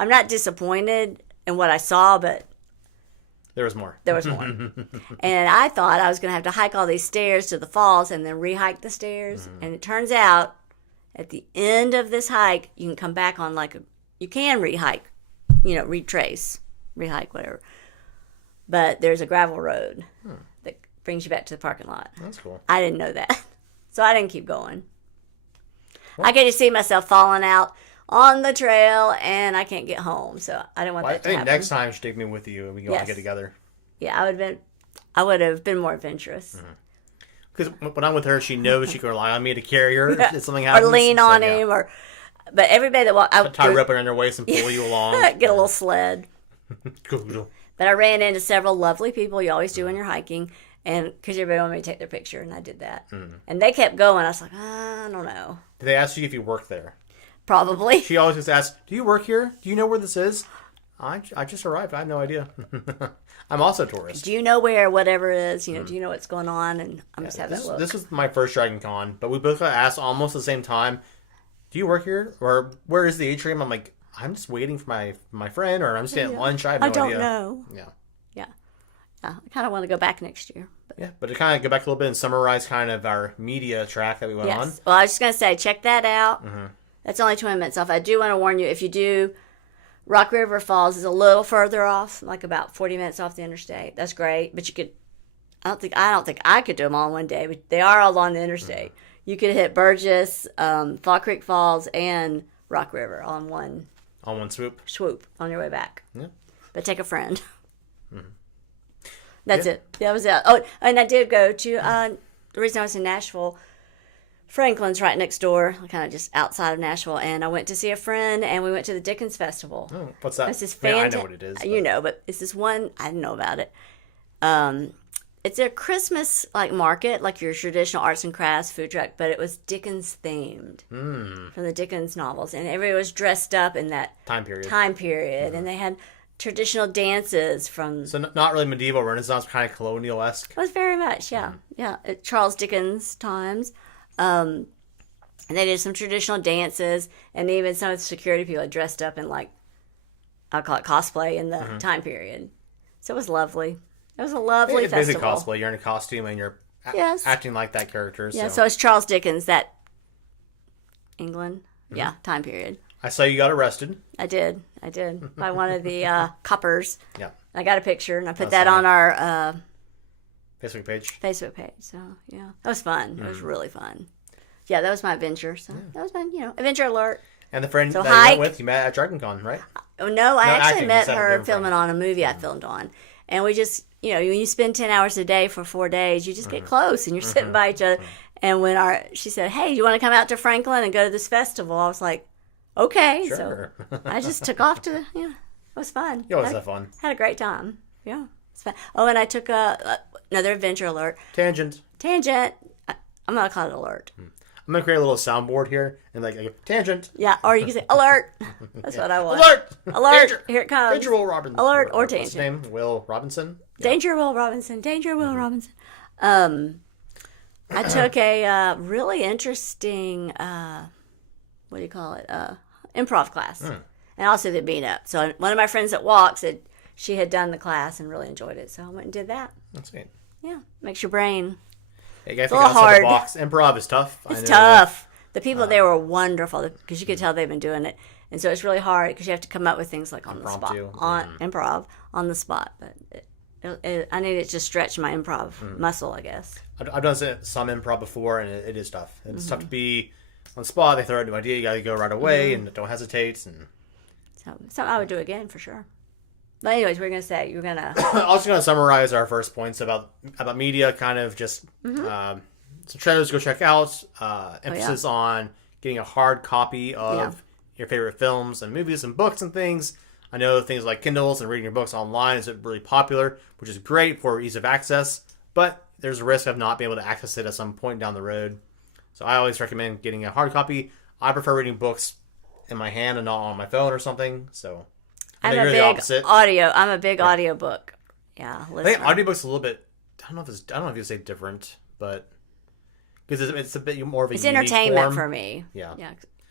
not disappointed in what I saw, but There was more. there was more. And I thought I was going to have to hike all these stairs to the falls and then re-hike the stairs. And it turns out at the end of this hike, you can come back on you can re-hike, retrace, re-hike, whatever. But there's a gravel road that brings you back to the parking lot. That's cool. I didn't know that. So I didn't keep going. I could just see myself falling out on the trail, and I can't get home. So I didn't want Well, I that to think happen. next time you should take me with you and we can all Yes. get together. Yeah, I would have been more adventurous. Because when I'm with her, she knows she can rely on me to carry her if something happens. Or lean So, on yeah. him, but everybody that walked, I Tie her up around your waist and pull you along. get a little sled. Cool. But I ran into several lovely people. You always do when you're hiking, and because everybody wanted me to take their picture, and I did that. And they kept going. I was like, I don't know, Did they ask you if you work there? probably. She always just asks, do you work here? Do you know where this is? I just arrived. I have no idea. I'm also a tourist. Do you know where whatever is? Do you know what's going on? And I'm just having a look. This was my first Dragon Con, but we both got asked almost the same time, do you work here? Or where is the atrium? I'm like, I'm just waiting for my friend, or I'm just getting lunch. I have no I don't idea. know. Yeah. Yeah, I kind of want to go back next year. But Yeah, but to kind of go back a little bit and summarize kind of our media track that we went on. yes. Well, I was just gonna say, check that out. That's only 20 minutes off. I do want to warn you, if you do, Rock River Falls is a little further off, like about 40 minutes off the interstate. That's great, but you could. I don't think I could do them all in one day, but they are all on the interstate. You could hit Burgess, Fall Creek Falls, and Rock River all in one On one swoop. swoop on your way back. Yeah. But take a friend. That's it. That was it. Oh, and I did go to the reason I was in Nashville. Franklin's right next door, kind of just outside of Nashville, and I went to see a friend, and we went to the Dickens Festival. Oh, what's that? It's this I, mean, I fantastic. know what it is. You know, but it's this one. I didn't know about it. it's a Christmas like market, like your traditional arts and crafts food truck, but it was Dickens themed from the Dickens novels, and everybody was dressed up in that Time period. and they had traditional dances from. So not really medieval Renaissance, kind of colonial-esque. It was very much, yeah. Charles Dickens times. And they did some traditional dances, and even some of the security people had dressed up in, like, I'll call it cosplay in the time period. So it was lovely. It was a lovely It's festival. basically cosplay. You're in a costume and you're acting like that character. Yeah, so it's Charles Dickens, that England, time period. I saw you got arrested. I did, by one of the coppers. Yeah. I got a picture, and I put That's that funny. on our Facebook page. So, yeah. That was fun. It was really fun. Yeah, that was my adventure. So that was my, adventure alert. And the friend So that you went with, you met at Dragon Con, right? Oh, no, I actually acting, met instead of her different filming on a movie I filmed on. And we just, when you spend 10 hours a day for 4 days, you just get close and you're sitting by each other. And when she said, hey, do you want to come out to Franklin and go to this festival? I was like, okay. Sure. So I just took off to, it was fun. You always have fun. Had a great time. Yeah, it's fun. Oh, and I took another adventure alert. Tangent. I'm going to call it alert. I'm going to create a little soundboard here and like a tangent. Yeah, or you can say alert. That's what I want. Alert! Alert! Danger! Here it comes. Danger Will Robinson. Alert or What's his tangent. name? Will Robinson? Danger Will Robinson. Danger Will Robinson. I took a really interesting, what do you call it? Improv class. And also the beat up. So one of my friends that walks, she had done the class and really enjoyed it. So I went and did that. That's neat. Yeah, makes your brain. Hey, guys, a little outside the hard. box. Improv is tough. It's tough. The people there were wonderful because you could tell they've been doing it. And so it's really hard because you have to come up with things like on the spot. Impromptu. Improv on the spot. But I needed to stretch my improv muscle, I guess. I've done some improv before, and it is tough. It's tough to be on the spot. They throw out a new idea. You got to go right away and don't hesitate. And So I would do it again for sure. But anyways, we're going to say you're going to... I was going to summarize our first points about media, kind of just some shows to go check out, emphasis on getting a hard copy of your favorite films and movies and books and things. I know things like Kindles and reading your books online is really popular, which is great for ease of access, but there's a risk of not being able to access it at some point down the road. So I always recommend getting a hard copy. I prefer reading books in my hand and not on my phone or something, so... I'm a big audiobook. Yeah, I think audiobooks a little bit. I don't know if you say different, but because it's a bit more of a. It's unique entertainment form. for me. Yeah.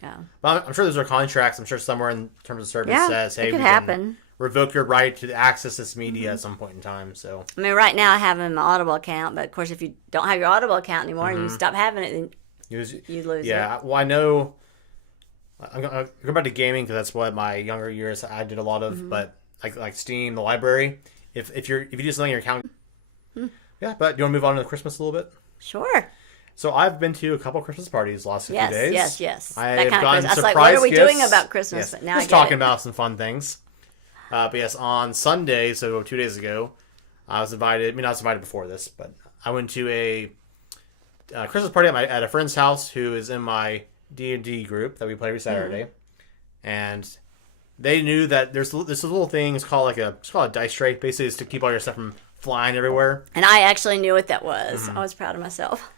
Yeah. But I'm sure there's contracts. I'm sure somewhere in terms of service says, "Hey, it could we happen. can revoke your right to access this media at some point in time." So. I mean, right now I have my Audible account, but of course, if you don't have your Audible account anymore and you stop having it, then you lose it. Yeah. Well, I know. I'm going to go back to gaming because that's what my younger years I did a lot of, but. Like Steam, the library. If you do something in your account, yeah. But do you want to move on to Christmas a little bit? Sure. So I've been to a couple Christmas parties the last few days. Yes. I've gotten I was surprise like, what are we gifts. doing about Christmas? Yes. But now Just talking about some fun things. But yes, on Sunday, so 2 days ago, I was invited. I mean, I was invited before this, but I went to a Christmas party at a friend's house who is in my D&D group that we play every Saturday, and they knew that there's this little thing. It's called a dice tray. Basically, it's to keep all your stuff from flying everywhere. And I actually knew what that was. I was proud of myself.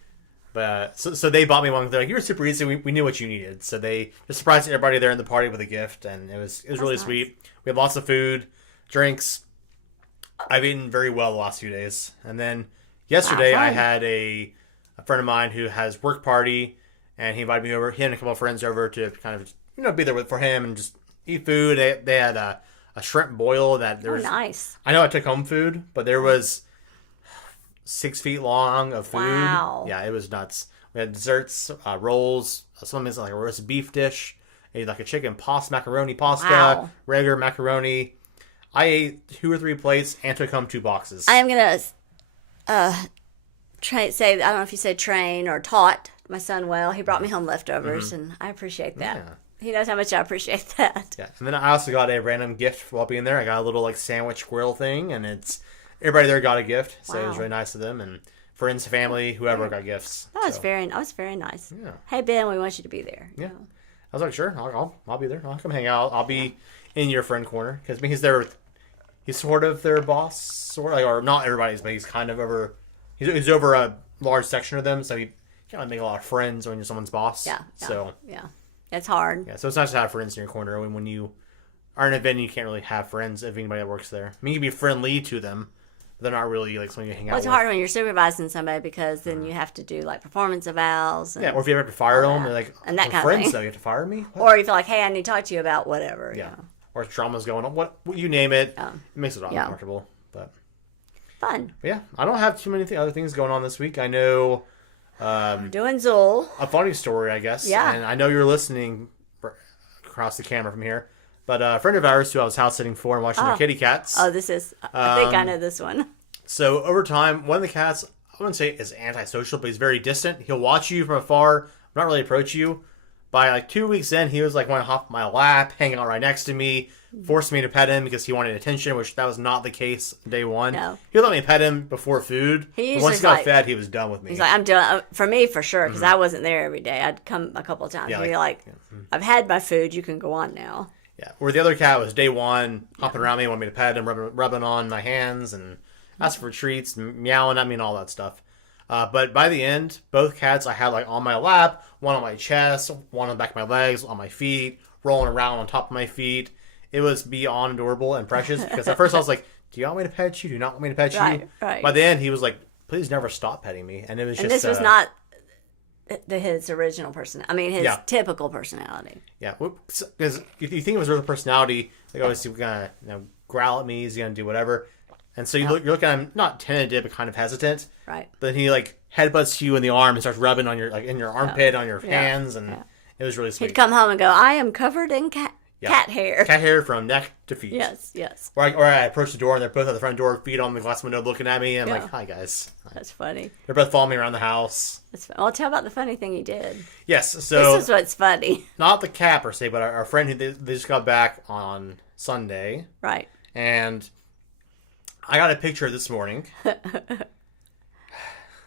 But so they bought me one. They're like, "You were super easy. We knew what you needed." So they just surprised everybody there in the party with a gift, and it was really nice. sweet. We had lots of food, drinks. I've eaten very well the last few days, and then yesterday I had a friend of mine who has work party, and he invited me over. He and a couple of friends over to kind of be there for him and just eat food. They had a shrimp boil that there was. Nice. I know I took home food, but there was 6 feet long of food. Wow. Yeah, it was nuts. We had desserts, rolls, something like a roast beef dish, like a chicken macaroni pasta, regular macaroni. I ate 2 or 3 plates and took home 2 boxes. I am going to say, I don't know if you said train or taught my son well. He brought me home leftovers, and I appreciate that. Yeah. He knows how much I appreciate that. Yeah, and then I also got a random gift while being there. I got a little sandwich squirrel thing, and everybody there got a gift, so it was really nice of them, and friends, family, whoever got gifts. That was very nice. Yeah. Hey Ben, we want you to be there. Yeah, I was like, sure, I'll be there. I'll come hang out. I'll be in your friend corner because he's sort of their boss, or not everybody's, but he's kind of over he's over a large section of them, so he can't make a lot of friends when you're someone's boss. Yeah. So it's hard. yeah, so it's nice to have friends in your corner when you are in a venue. You can't really have friends if anybody that works there. I mean, you can be friendly to them, but they're not really like someone you hang out It's with. hard when you're supervising somebody because then you have to do like performance evals. And, Yeah, or if you ever have to fire them, they're like, and that "We're kind of friends, thing. though, you have to fire me?" What? Or you feel like, hey, I need to talk to you about whatever. Yeah. You know. Or if drama's going on, what you name it, it makes it uncomfortable. But Fun. yeah, I don't have too many other things going on this week. I know Doing Zool. a funny story, I guess. Yeah. And I know you're listening across the camera from here. But a friend of ours who I was house sitting for and watching their kitty cats. Oh, this is, I think I know this one. So over time, one of the cats, I wouldn't say is antisocial, but he's very distant. He'll watch you from afar, not really approach you. By like 2 weeks in, he was like wanting to hop my lap, hang out right next to me, forced me to pet him because he wanted attention, which that was not the case day one. No. He would let me pet him before food. He But once usually he got like- fed, he was done with me. He's like, I'm doing, for me, for sure, because I wasn't there every day. I'd come a couple of times. Yeah, And be like, I've had my food. You can go on now. Yeah. Where the other cat was day one, hopping around me, wanted me to pet him, rubbing on my hands and asking for treats, and meowing at me and all that stuff. But by the end, both cats I had like on my lap, one on my chest, one on the back of my legs, on my feet, rolling around on top of my feet. It was beyond adorable and precious because at first I was like, do you want me to pet you? Do you not want me to pet you? Right. By the end, he was like, please never stop petting me. And it was And just... this was not his original person. I mean, his typical personality. Yeah, because if you think of his real personality, like obviously we're gonna growl at me, he's gonna do whatever, and so you're looking at him not tentative but kind of hesitant. Right. But he like headbutts you in the arm and starts rubbing on your in your armpit, on your hands, and it was really sweet. He'd come home and go, I am covered in cat hair. Cat hair from neck to feet. Yes. Or I approach the door and they're both at the front door, feet on the glass window, looking at me, and I'm like, "Hi guys." That's funny. They're both following me around the house. That's fun. Well, tell about the funny thing he did. Yes, so This is what's funny. not the cat per se, but our friend who they just got back on Sunday. Right. And I got a picture this morning.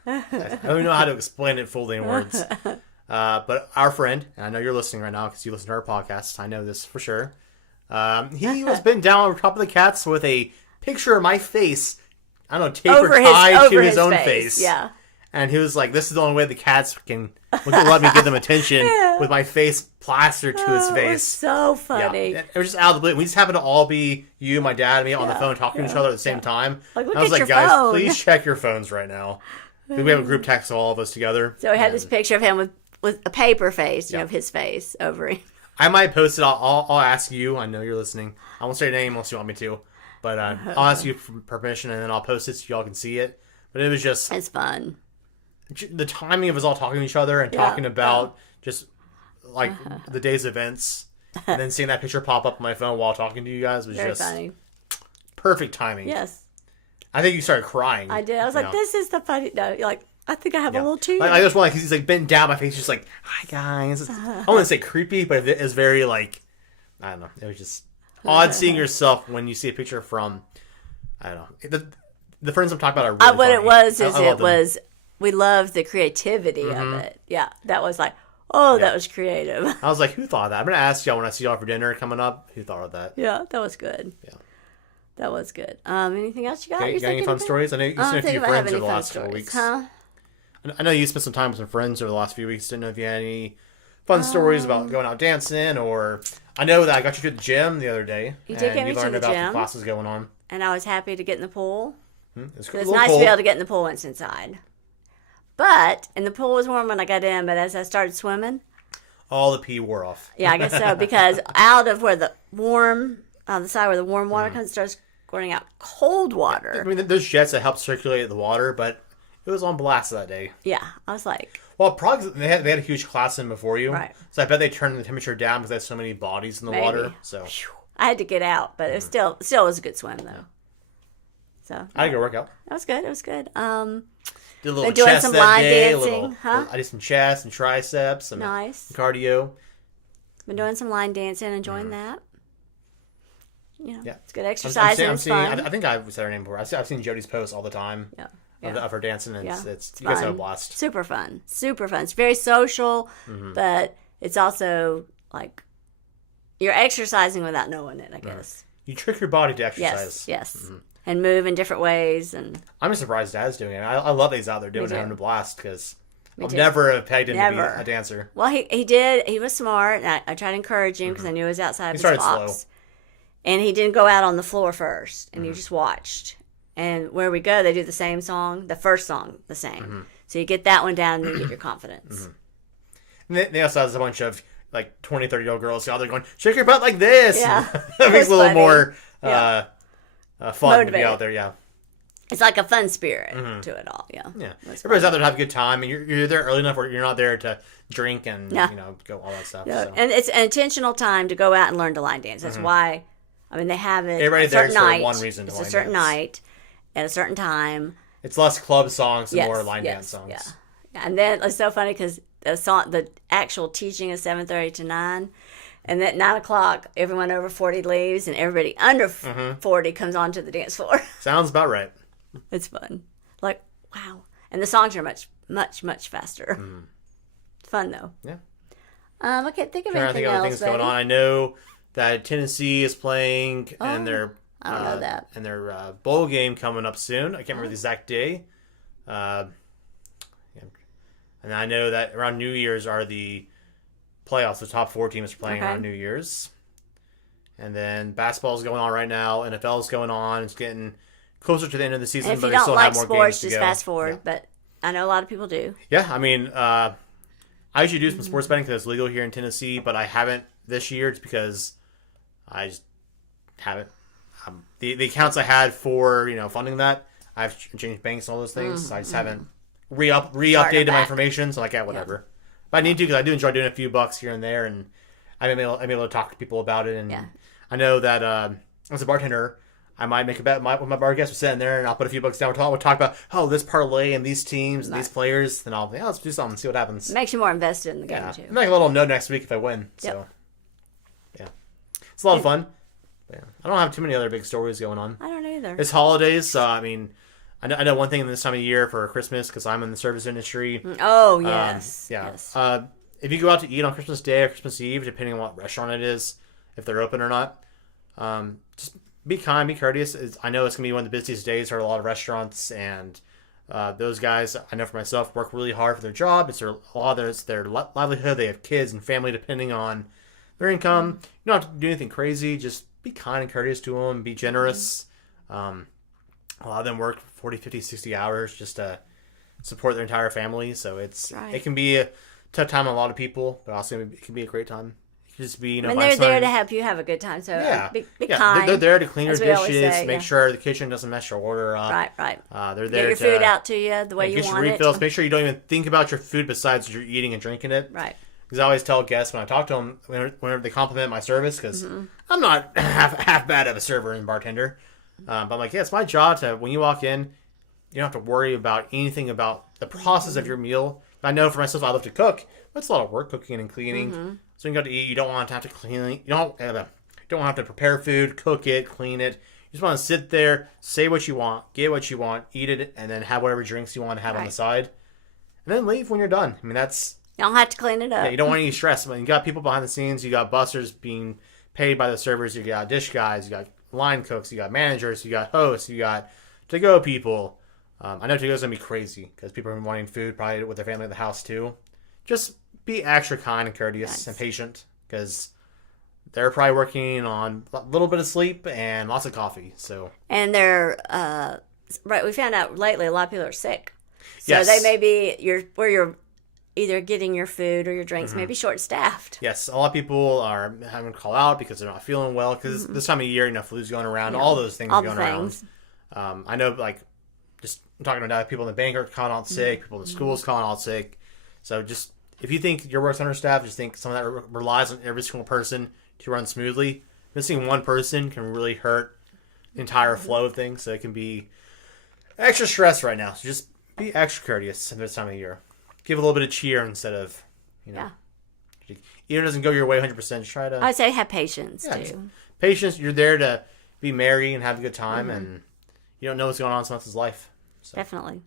I don't know how to explain it fully in words. But our friend, and I know you're listening right now because you listen to our podcast. I know this for sure. He was bent down on top of the cats with a picture of my face. I don't know, taper tied to his own face. Yeah. And he was like, this is the only way the cats can let me give them attention with my face plastered to his It was face. so funny. Yeah. It was just out of the blue. We just happened to all be you, my dad, and me on the phone talking to each other at the same time. Like, look I was at like, your guys, phone." please check your phones right now. We have a group text of all of us together. So we had this picture of him with a paper face, of his face over him. I might post it. I'll ask you. I know you're listening. I won't say your name unless you want me to. But I'll ask you for permission, and then I'll post it so y'all can see it. But it was just... It's fun. The timing of us all talking to each other and talking about just like the day's events, and then seeing that picture pop up on my phone while talking to you guys was Very just funny. perfect timing. Yes. I think you started crying. I did. I was like, this is the funny... No, you're like, I think I have a little too. Like, I just want he's like bent down, my face just like, hi guys. I wouldn't say creepy, but it is very like, I don't know. It was just odd seeing yourself when you see a picture from, I don't know. The friends I'm talking about are really what funny. it was I is love them. we loved the creativity of it. Yeah. That was like, that was creative. I was like, who thought of that? I'm going to ask y'all when I see y'all for dinner coming up, who thought of that? Yeah, that was good. Yeah. That was good. Anything else you got? You got any fun stories? I know you've seen a few friends over the last couple weeks. Huh? I know you spent some time with some friends over the last few weeks. Didn't know if you had any fun stories about going out dancing, or I know that I got you to the gym the other day. You did get me to learned the about gym. the classes going on. And I was happy to get in the pool. It's It's nice to be able to get in the pool once inside. And the pool was warm when I got in, but as I started swimming, all the pee wore off. yeah, I guess so, because out of where the warm, the side where the warm water comes, starts squirting out cold I water. mean, there's jets that help circulate the water, but it was on blast that day. Yeah, I was like, Well, probably they had a huge class in before you, Right. so I bet they turned the temperature down because they had so many bodies in the water. So I had to get out, but it was still was a good swim though. So I had to go work out. that was good. It was good. Did a little Been doing chest some that line day. dancing, huh? I did some chest and triceps and Nice. cardio. Been doing some line dancing, enjoying that. You know, Yeah. it's good exercise and it's fun. I think I've said her name before. I've seen Jody's posts all the time Yeah. of her dancing. And Yeah. it's you guys have a fun. blast. Super fun. Super fun. It's very social, but it's also like you're exercising without knowing it, I guess. You trick your body to exercise. Yes. Yes. and move in different ways. And I'm just surprised Dad's doing it. I love that he's out there doing it, too. having a blast, because I'll too. never have pegged him to Never. be a dancer. Well, he did. He was smart. And I tried to encourage him because I knew he was outside of his started box. slow. And he didn't go out on the floor first, and he just watched. And where we go, they do the same song, the first song, the same. So you get that one down, and then you get your confidence. And they also have a bunch of like 20, 30-year-old girls out there going, shake your butt like this. Yeah. That makes It's it a little funny. more Yeah. fun to be Motivating. out there, yeah. It's like a fun spirit to it all. Yeah. Yeah. That's Everybody's fun. out there to have a good time, and you're there early enough where you're not there to drink and, Yeah. go all that stuff. Yeah, So. and it's an intentional time to go out and learn to line dance. That's why, they have it Everybody at a certain there's for night. one reason to It's line a certain dance. night at a certain time. It's less club songs and Yes, more line yes, dance songs. Yeah. And then it's so funny because the actual teaching is 7:30 to 9. And at 9 o'clock, everyone over 40 leaves, and everybody under 40 comes onto the dance floor. Sounds about right. It's fun. Like, wow. And the songs are much, much, much faster. It's fun, though. Yeah. I can't think of I anything think other else, things going baby. on. I know that Tennessee is playing and their I don't know that. and their bowl game coming up soon. I can't remember the exact day. Yeah. And I know that around New Year's are the playoffs. The top 4 teams are playing Okay. around New Year's. And then basketball's going on right now. NFL's going on. It's getting closer to the end of the season, And if but you they don't still like have more sports, games to just go. fast forward. But I know a lot of people do. Yeah, I mean, I usually do some sports betting because it's legal here in Tennessee, but I haven't this year. It's because I just haven't. The accounts I had for funding that, I've changed banks and all those things. So I just haven't re-updated my back. information. So like, yeah, whatever. But I need to because I do enjoy doing a few bucks here and there, and I'm able to talk to people about it. And Yeah. I know that as a bartender, I might make a bet with my bar guest was sitting there, and I'll put a few bucks down. We'll talk about this parlay and these teams and these players. Then I'll let's do something, see what happens. It makes you more invested in the game, Yeah, too. I'll make a little note next week if I win. So, yeah, it's a lot of fun. Yeah. I don't have too many other big stories going on. I don't either. It's holidays, so I mean, I know one thing in this time of year for Christmas because I'm in the service industry. Oh, yes. Yeah. Yes. If you go out to eat on Christmas Day or Christmas Eve, depending on what restaurant it is, if they're open or not, just be kind, be courteous. I know it's going to be one of the busiest days for a lot of restaurants, and those guys, I know for myself, work really hard for their job. It's a lot of their livelihood. They have kids and family depending on their income. You don't have to do anything crazy. Just be kind and courteous to them. Be generous. A lot of them work 40, 50, 60 hours just to support their entire family. So it can be a tough time on a lot of people, but also it can be a great time. It can just be, And they're there to help you have a good time. So be kind. They're there to clean your as we always dishes, say, make sure the kitchen doesn't mess your order up. Right. They're there Get to your food out to you the way you get your want refills. it. Make sure you don't even think about your food besides you're eating and drinking it. Right. Because I always tell guests when I talk to them, whenever they compliment my service, because Mm-hmm. I'm not half bad of a server and bartender. But I'm like, yeah, it's my job to, when you walk in, you don't have to worry about anything about the process of your meal. I know for myself, I love to cook, but it's a lot of work cooking and cleaning. So when you go to eat, you don't want to have to clean. You don't want to have to prepare food, cook it, clean it. You just want to sit there, say what you want, get what you want, eat it, and then have whatever drinks you want to have on the side, and then leave when you're done. I mean, that's You don't have to clean it up. yeah, you don't want any stress. When you got people behind the scenes, you got busters being paid by the servers, you got dish guys, you got line cooks, you got managers, you got hosts, you got to-go people. I know to-go's going to be crazy because people are wanting food probably with their family at the house too. Just be extra kind and courteous and patient because they're probably working on a little bit of sleep and lots of coffee. So And they're, right, we found out lately a lot of people are sick. So Yes. they may be, where you're either getting your food or your drinks, maybe short-staffed. yes, a lot of people are having to call out because they're not feeling well because this time of year, flu's going around, all those things All are the going things. around. I know, like, just talking about people in the bank are calling out sick, people in the schools calling out sick. So just, if you think your work's understaffed, just think some of that relies on every single person to run smoothly. Missing one person can really hurt the entire flow of things. So it can be extra stress right now. So just be extra courteous at this time of year. Give a little bit of cheer instead of, even if it doesn't go your way 100%, just try to... I'd say have patience, just too. patience. You're there to be merry and have a good time, and you don't know what's going on in someone's life. So. Definitely.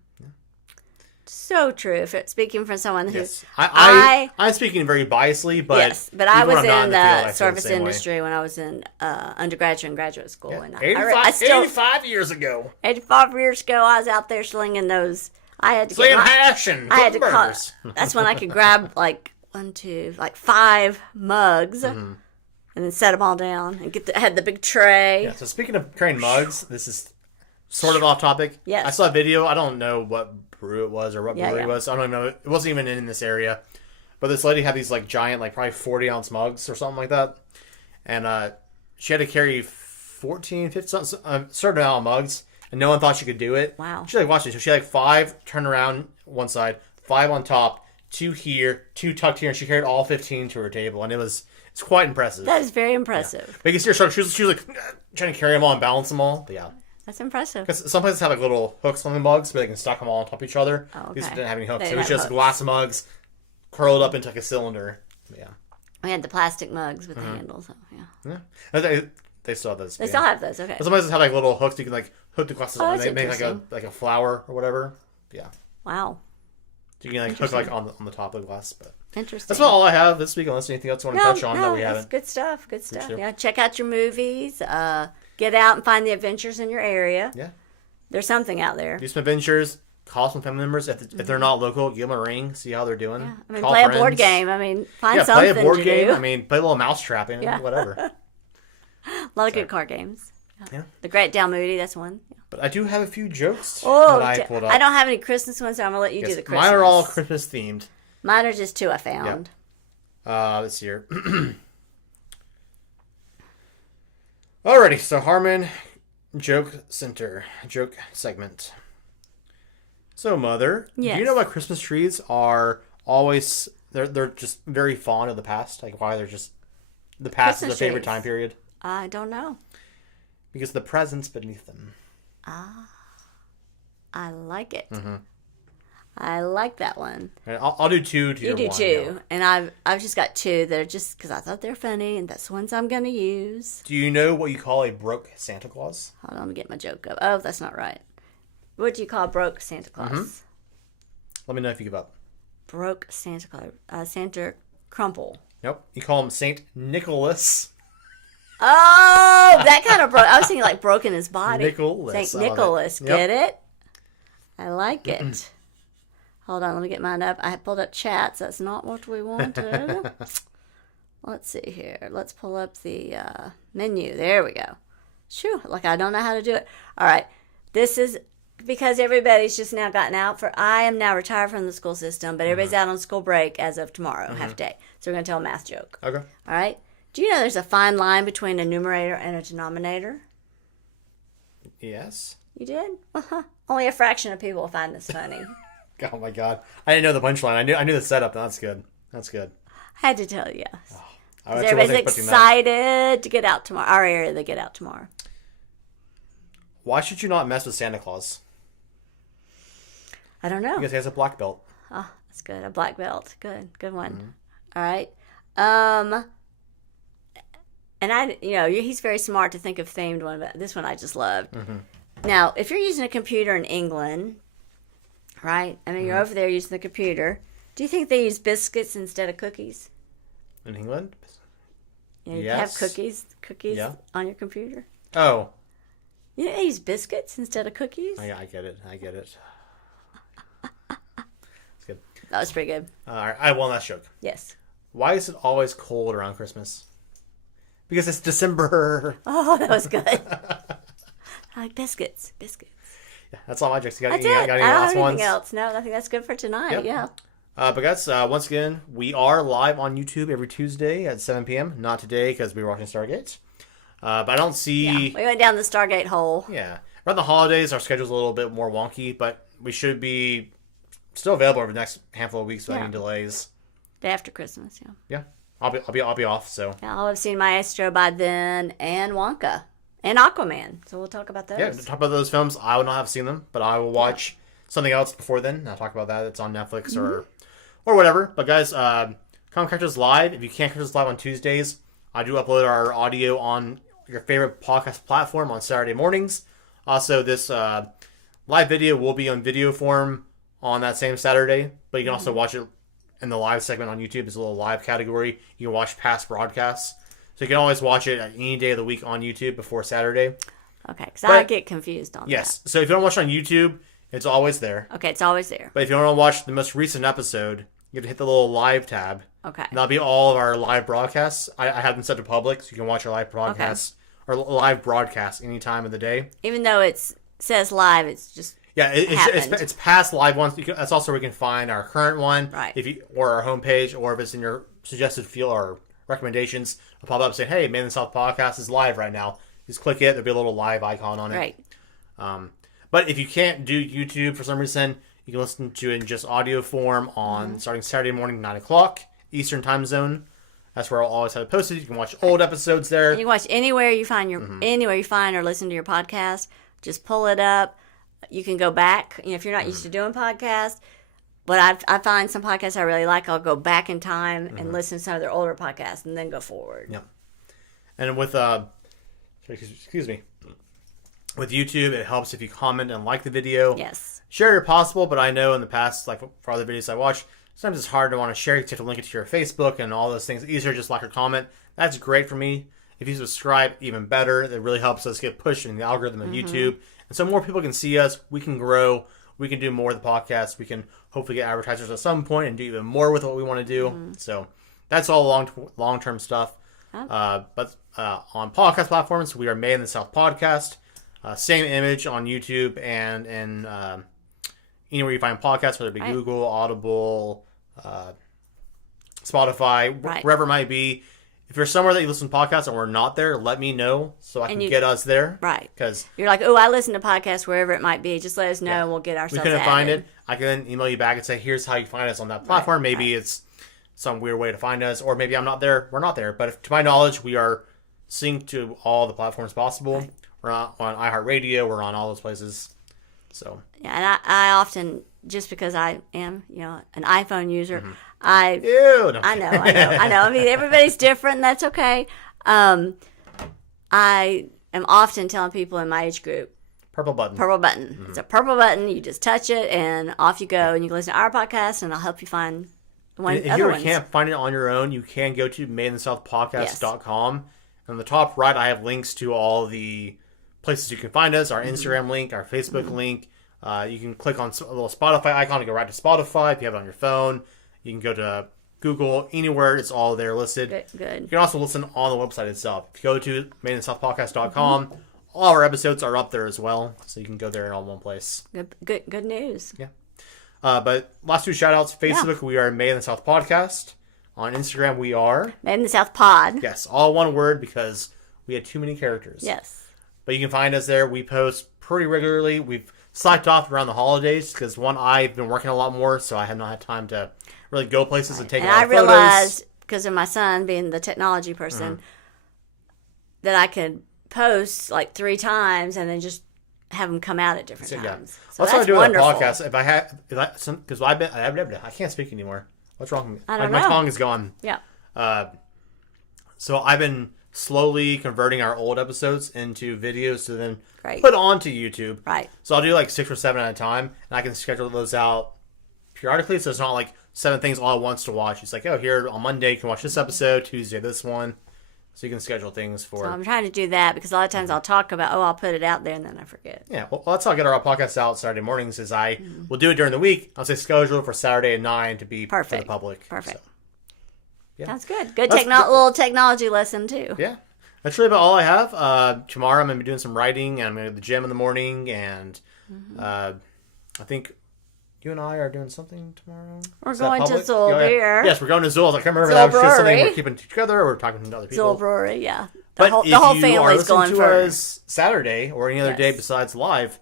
So true. Speaking from someone who Yes. I'm speaking very biasly, but yes, but I even when was I'm not in the field, I the feel service same way. industry when I was in undergraduate and graduate school, Yeah. and 85 years ago. 85 years ago, I was out there slinging those. I had to Slaying get hash and I had to cooking cut. burgers. That's when I could grab like 5 mugs, Mm-hmm. and then set them all down and had the big tray. Yeah, so speaking of carrying mugs, this is sort of off topic. Yes. I saw a video. I don't know what brew it was or what brewery yeah. it was. I don't even know. It wasn't even in this area. But this lady had these like giant, like probably 40-ounce mugs or something like that. And she had to carry 14, 15, certain amount of mugs. And no one thought she could do it. Wow. She like watched it. So she had like 5 turned around one side, 5 on top, 2 here, 2 tucked here. And she carried all 15 to her table. And it's quite impressive. That is very impressive. But you can see her, she was like trying to carry them all and balance them all. But yeah. That's impressive. Because some places have like little hooks on the mugs where they can stack them all on top of each other. Oh, okay. These didn't have any hooks. They It was didn't have just hooks. glass mugs curled up into like a cylinder. Yeah. We had the plastic mugs with Mm-hmm. the handles. So, yeah. Yeah. They still have those. They still have those. Okay. Some places have like little hooks you can like hook the glasses Oh, on and that's they make like a flower or whatever. Yeah. Wow. So you can like hook like on the top of the glass. But Interesting. that's about all I have this week. Unless anything else you want to touch on that we that's haven't. good stuff. Good stuff. too. Yeah. Check out your movies. Get out and find the adventures in your area. Yeah. There's something out there. Do some adventures. Call some family members. If they're not local, give them a ring. See how they're doing. Yeah. I mean, Call play friends. a board game. I mean, find Yeah, something play a board to game. do. I mean, play a little mouse trapping. Yeah. Whatever. A lot of good card games. Yeah. The Great Down Moody, that's one. Yeah. But I do have a few jokes Oh, that I pulled up. I don't have any Christmas ones, so I'm going to let you do Yes, the Christmas. mine are all Christmas themed. Mine are just 2 I found. Let's see here. Alrighty, so Harmon joke segment. So, Mother, do Yes. you know why Christmas trees are always they're just very fond of the past? Like why they're just the past Christmas is their favorite trees. time period? I don't know. Because the presents beneath them. I like it. Mm-hmm. I like that one. Right, I'll do 2 to You your do 1. too. And I've just got 2 that are just because I thought they're funny, and that's the ones I'm going to use. Do you know what you call a broke Santa Claus? Hold on, let me get my joke up. Oh, that's not right. What do you call broke Santa Claus? Mm-hmm. Let me know if you give up. Broke Santa Claus. Santa Crumple. Nope. You call him Saint Nicholas. Oh, that kind of broke. I was thinking like broken his body. Nicholas. Saint I love it. Nicholas. Yep. Get it? I like it. Hold on, let me get mine up. I had pulled up chats. That's not what we wanted. Let's see here. Let's pull up the menu. There we go. Shoo, like I don't know how to do it. All right. This is because everybody's just now gotten out I am now retired from the school system, but everybody's out on school break as of tomorrow, half day. So we're going to tell a math joke. Okay. All right. Do you know there's a fine line between a numerator and a denominator? Yes. You did? Uh-huh. Only a fraction of people will find this funny. Oh my god. I didn't know the punchline. I knew the setup. That's good. That's good. I had to tell you. Yes. I 'Cause actually everybody's wasn't expecting that. excited to get out tomorrow. Our area, they get out tomorrow. Why should you not mess with Santa Claus? I don't know. Because he has a black belt. Oh, that's good. A black belt. Good one. Mm-hmm. All right. And he's very smart to think of themed one, but this one I just loved. Mm-hmm. Now, if you're using a computer in England, right? I mean, you're over there using the computer. Do you think they use biscuits instead of cookies? In England? You have Yes. cookies Yeah. on your computer. Oh. You know, they use biscuits instead of cookies. I get it. It's good. That was pretty good. All right. I have one last joke. Yes. Why is it always cold around Christmas? Because it's December. Oh, that was good. I like biscuits. Yeah, that's all my jokes. You got, That's you it. got I any don't have last anything ones? else. No, I think that's good for tonight. Yep. Yeah. But guys, once again, we are live on YouTube every Tuesday at 7 p.m. Not today because we were watching Stargate. But I don't see... Yeah. We went down the Stargate hole. Yeah. Around the holidays, our schedule's a little bit more wonky, but we should be still available over the next handful of weeks without any delays. Day after Christmas, yeah. Yeah. I'll be off, so... Yeah, I'll have seen Maestro by then, and Wonka, and Aquaman. So we'll talk about those. Yeah, to talk about those films, I will not have seen them, but I will watch something else before then. And I'll talk about that. It's on Netflix or whatever. But guys, come catch us live. If you can't catch us live on Tuesdays, I do upload our audio on your favorite podcast platform on Saturday mornings. Also, this live video will be on video form on that same Saturday, but you can also watch it in the live segment on YouTube. There's a little live category. You can watch past broadcasts. So you can always watch it at any day of the week on YouTube before Saturday. Okay, because I get confused on that. Yes. So if you don't watch it on YouTube, it's always there. Okay, it's always there. But if you want to watch the most recent episode, you have to hit the little live tab. Okay. And that'll be all of our live broadcasts. I have them set to public, so you can watch our live broadcasts or live broadcasts any time of the day. Even though it says live, it's just it's past live ones. That's also where you can find our current one, right? Or our homepage, or if it's in your suggested field or recommendations, it'll pop up saying, "Hey, Man in the South podcast is live right now." Just click it. There'll be a little live icon on it. Right. But if you can't do YouTube for some reason, you can listen to it in just audio form on starting Saturday morning, 9:00 Eastern Time Zone. That's where I'll always have it posted. You can watch old episodes there. You can watch anywhere you find anywhere you find or listen to your podcast. Just pull it up. You can go back. If you're not used to doing podcasts, but I find some podcasts I really like. I'll go back in time and listen to some of their older podcasts and then go forward. Yeah. And with excuse me, with YouTube, it helps if you comment and like the video. Yes. Share it if possible, but I know in the past, like for other videos I watch, sometimes it's hard to want to share. You have to link it to your Facebook and all those things. Easier just like or comment. That's great for me. If you subscribe, even better. It really helps us get pushed in the algorithm of YouTube. And so more people can see us. We can grow. We can do more of the podcast. We can hopefully get advertisers at some point and do even more with what we want to do. So that's all long-term stuff. But on podcast platforms, we are Made in the South Podcast. Same image on YouTube and anywhere you find podcasts, whether it be Google, Audible, Spotify, wherever it might be. If you're somewhere that you listen to podcasts and we're not there, let me know so I can get us there. Right. Because you're like, oh, I listen to podcasts wherever it might be. Just let us know and we'll get ourselves we couldn't added. find it. I can then email you back and say, here's how you find us on that platform. Maybe it's some weird way to find us, or maybe I'm not there. We're not there. But to my knowledge, we are synced to all the platforms possible. Right. We're on iHeartRadio. We're on all those places. So yeah, and I often, just because I am, an iPhone user, I know. I mean, everybody's different, and that's okay. I am often telling people in my age group, purple button. It's a purple button. You just touch it, and off you go, and you can listen to our podcast, and I'll help you find one. If you can't find it on your own, you can go to madeinthesouthpodcast.com. And on the top right, I have links to all the places you can find us, our Instagram link, our Facebook link. You can click on a little Spotify icon to go right to Spotify if you have it on your phone. You can go to Google, anywhere, it's all there listed. Good. You can also listen on the website itself. If you go to madeinthesouthpodcast.com, all our episodes are up there as well, so you can go there in all one place. Good news. Yeah. But last two shout-outs. Facebook, we are Made in the South Podcast. On Instagram, we are Made in the South Pod. Yes, all one word because we had too many characters. Yes. But you can find us there. We post pretty regularly. We've slacked off around the holidays because, I've been working a lot more, so I have not had time to really go places and take a lot of photos. And I realized, because of my son being the technology person, that I could post like 3 times and then just have them come out at different times. So that's what I do with a podcast. Because I can't speak anymore. What's wrong with me? I don't know. My tongue is gone. Yeah. So I've been slowly converting our old episodes into videos to then Great. put onto YouTube. Right. So I'll do like 6 or 7 at a time, and I can schedule those out periodically. So it's not like 7 things all at once to watch. It's like, here on Monday you can watch this episode, Tuesday this one. So you can schedule things for. So I'm trying to do that because a lot of times I'll talk about, I'll put it out there and then I forget. Yeah, well, that's how I get our podcast out Saturday mornings. Is I will do it during the week. I'll say schedule for Saturday at 9 to be for the public. Perfect. So, yeah. That's good. Little technology lesson too. Yeah. That's really about all I have. Tomorrow I'm going to be doing some writing, and I'm going to go to the gym in the morning, and I think you and I are doing something tomorrow. We're going to Zool Beer. Yes, we're going to Zool. I can't remember if that was just something we're keeping together or we're talking to other people. Zool Brewery, yeah. The whole family's going to us Saturday or any other day besides live,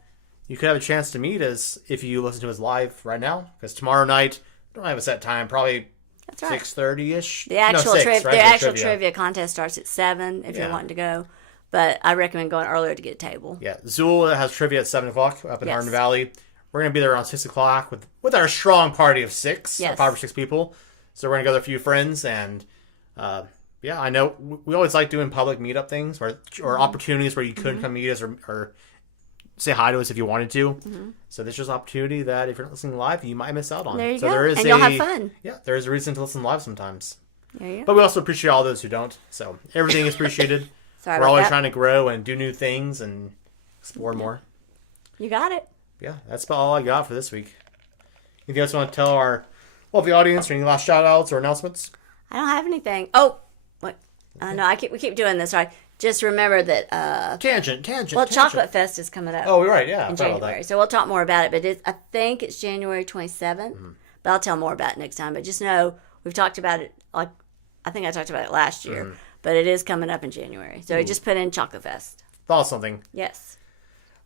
you could have a chance to meet us if you listen to us live right now. Because tomorrow night, I don't have a set time, probably 6:30ish. The actual trivia contest starts at 7 if you're wanting to go. But I recommend going earlier to get a table. Yeah, Zool has trivia at 7 o'clock up in Hardin Valley. We're going to be there around 6 o'clock with our strong party of 6, 5 or 6 people. So we're going to go with a few friends. And I know we always like doing public meetup things or opportunities where you couldn't come meet us or say hi to us if you wanted to. So there's just an opportunity that if you're not listening live, you might miss out on. There you so go. There is and you'll have fun. Yeah, there is a reason to listen live sometimes. There you go. But we also appreciate all those who don't. So everything is appreciated. Sorry We're about always that. trying to grow and do new things and explore more. You got it. Yeah, that's about all I got for this week. If you guys want to tell our lovely audience or any last shout outs or announcements? I don't have anything. Oh, what? No, we keep doing this, right? Just remember that. Tangent. Well, Chocolate Fest is coming up. Oh, you're right. Yeah, in I forgot about January, that. so we'll talk more about it. But I think it's January 27th. But I'll tell more about it next time. But just know we've talked about it. Like I think I talked about it last year, but it is coming up in January. So just put in Chocolate Fest. Thought of something. Yes.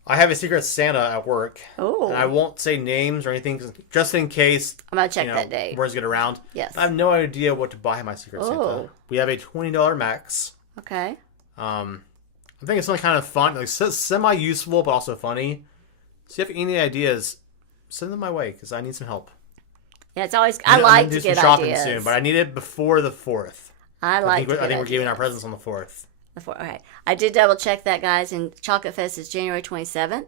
I have a secret Santa at work. Oh. And I won't say names or anything, just in case. I'm gonna check that date. Words get around. Yes. I have no idea what to buy my secret Santa. Oh. We have a $20 max. Okay. I think it's something kind of fun, like semi-useful, but also funny. So if you have any ideas, send them my way, because I need some help. Yeah, it's always. I like to get shopping ideas. soon, but I need it before the 4th. I think we're giving our presents on the 4th. Okay. I did double check that, guys, and Chocolate Fest is January 27th.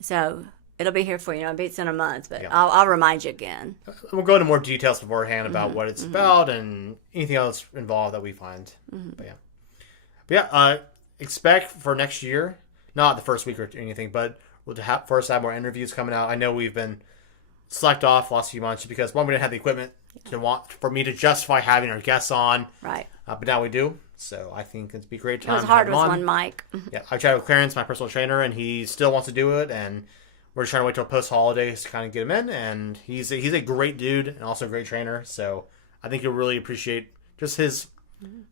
So it'll be here for you. It's in a month, but Yeah. I'll remind you again. We'll go into more details beforehand about what it's about and anything else involved that we find. But yeah, expect for next year, not the first week or anything, but we'll first have more interviews coming out. I know we've been slacked off the last few months because one, we didn't have the equipment for me to justify having our guests on. Right. But now we do. So I think it'd be a great It time. was to hard have with them on. one mic. Yeah, I chatted with Clarence, my personal trainer, and he still wants to do it, and we're just trying to wait till post-holidays to kind of get him in, and he's a great dude and also a great trainer, so I think you'll really appreciate just his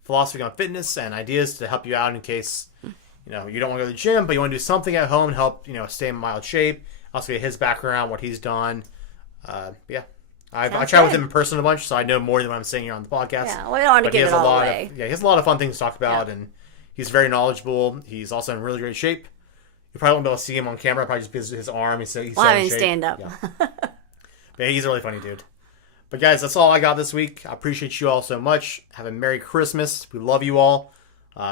philosophy on fitness and ideas to help you out in case, you don't want to go to the gym, but you want to do something at home and help, stay in mild shape. Also get his background, what he's done. Yeah. I chat with him in person a bunch, so I know more than what I'm saying here on the podcast. Yeah, we don't want to But he give has it a all lot away. he has a lot of fun things to talk about, and he's very knowledgeable. He's also in really great shape. You probably won't be able to see him on camera, probably just because of his arm. He's so in Having shape. stand up. Yeah. But he's a really funny dude. But guys, that's all I got this week. I appreciate you all so much. Have a Merry Christmas. We love you all.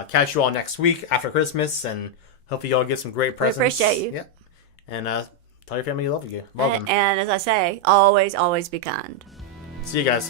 Catch you all next week after Christmas, and hopefully you all get some great presents. We appreciate you. Yeah. And tell your family you love them. And as I say, always, always be kind. See you guys.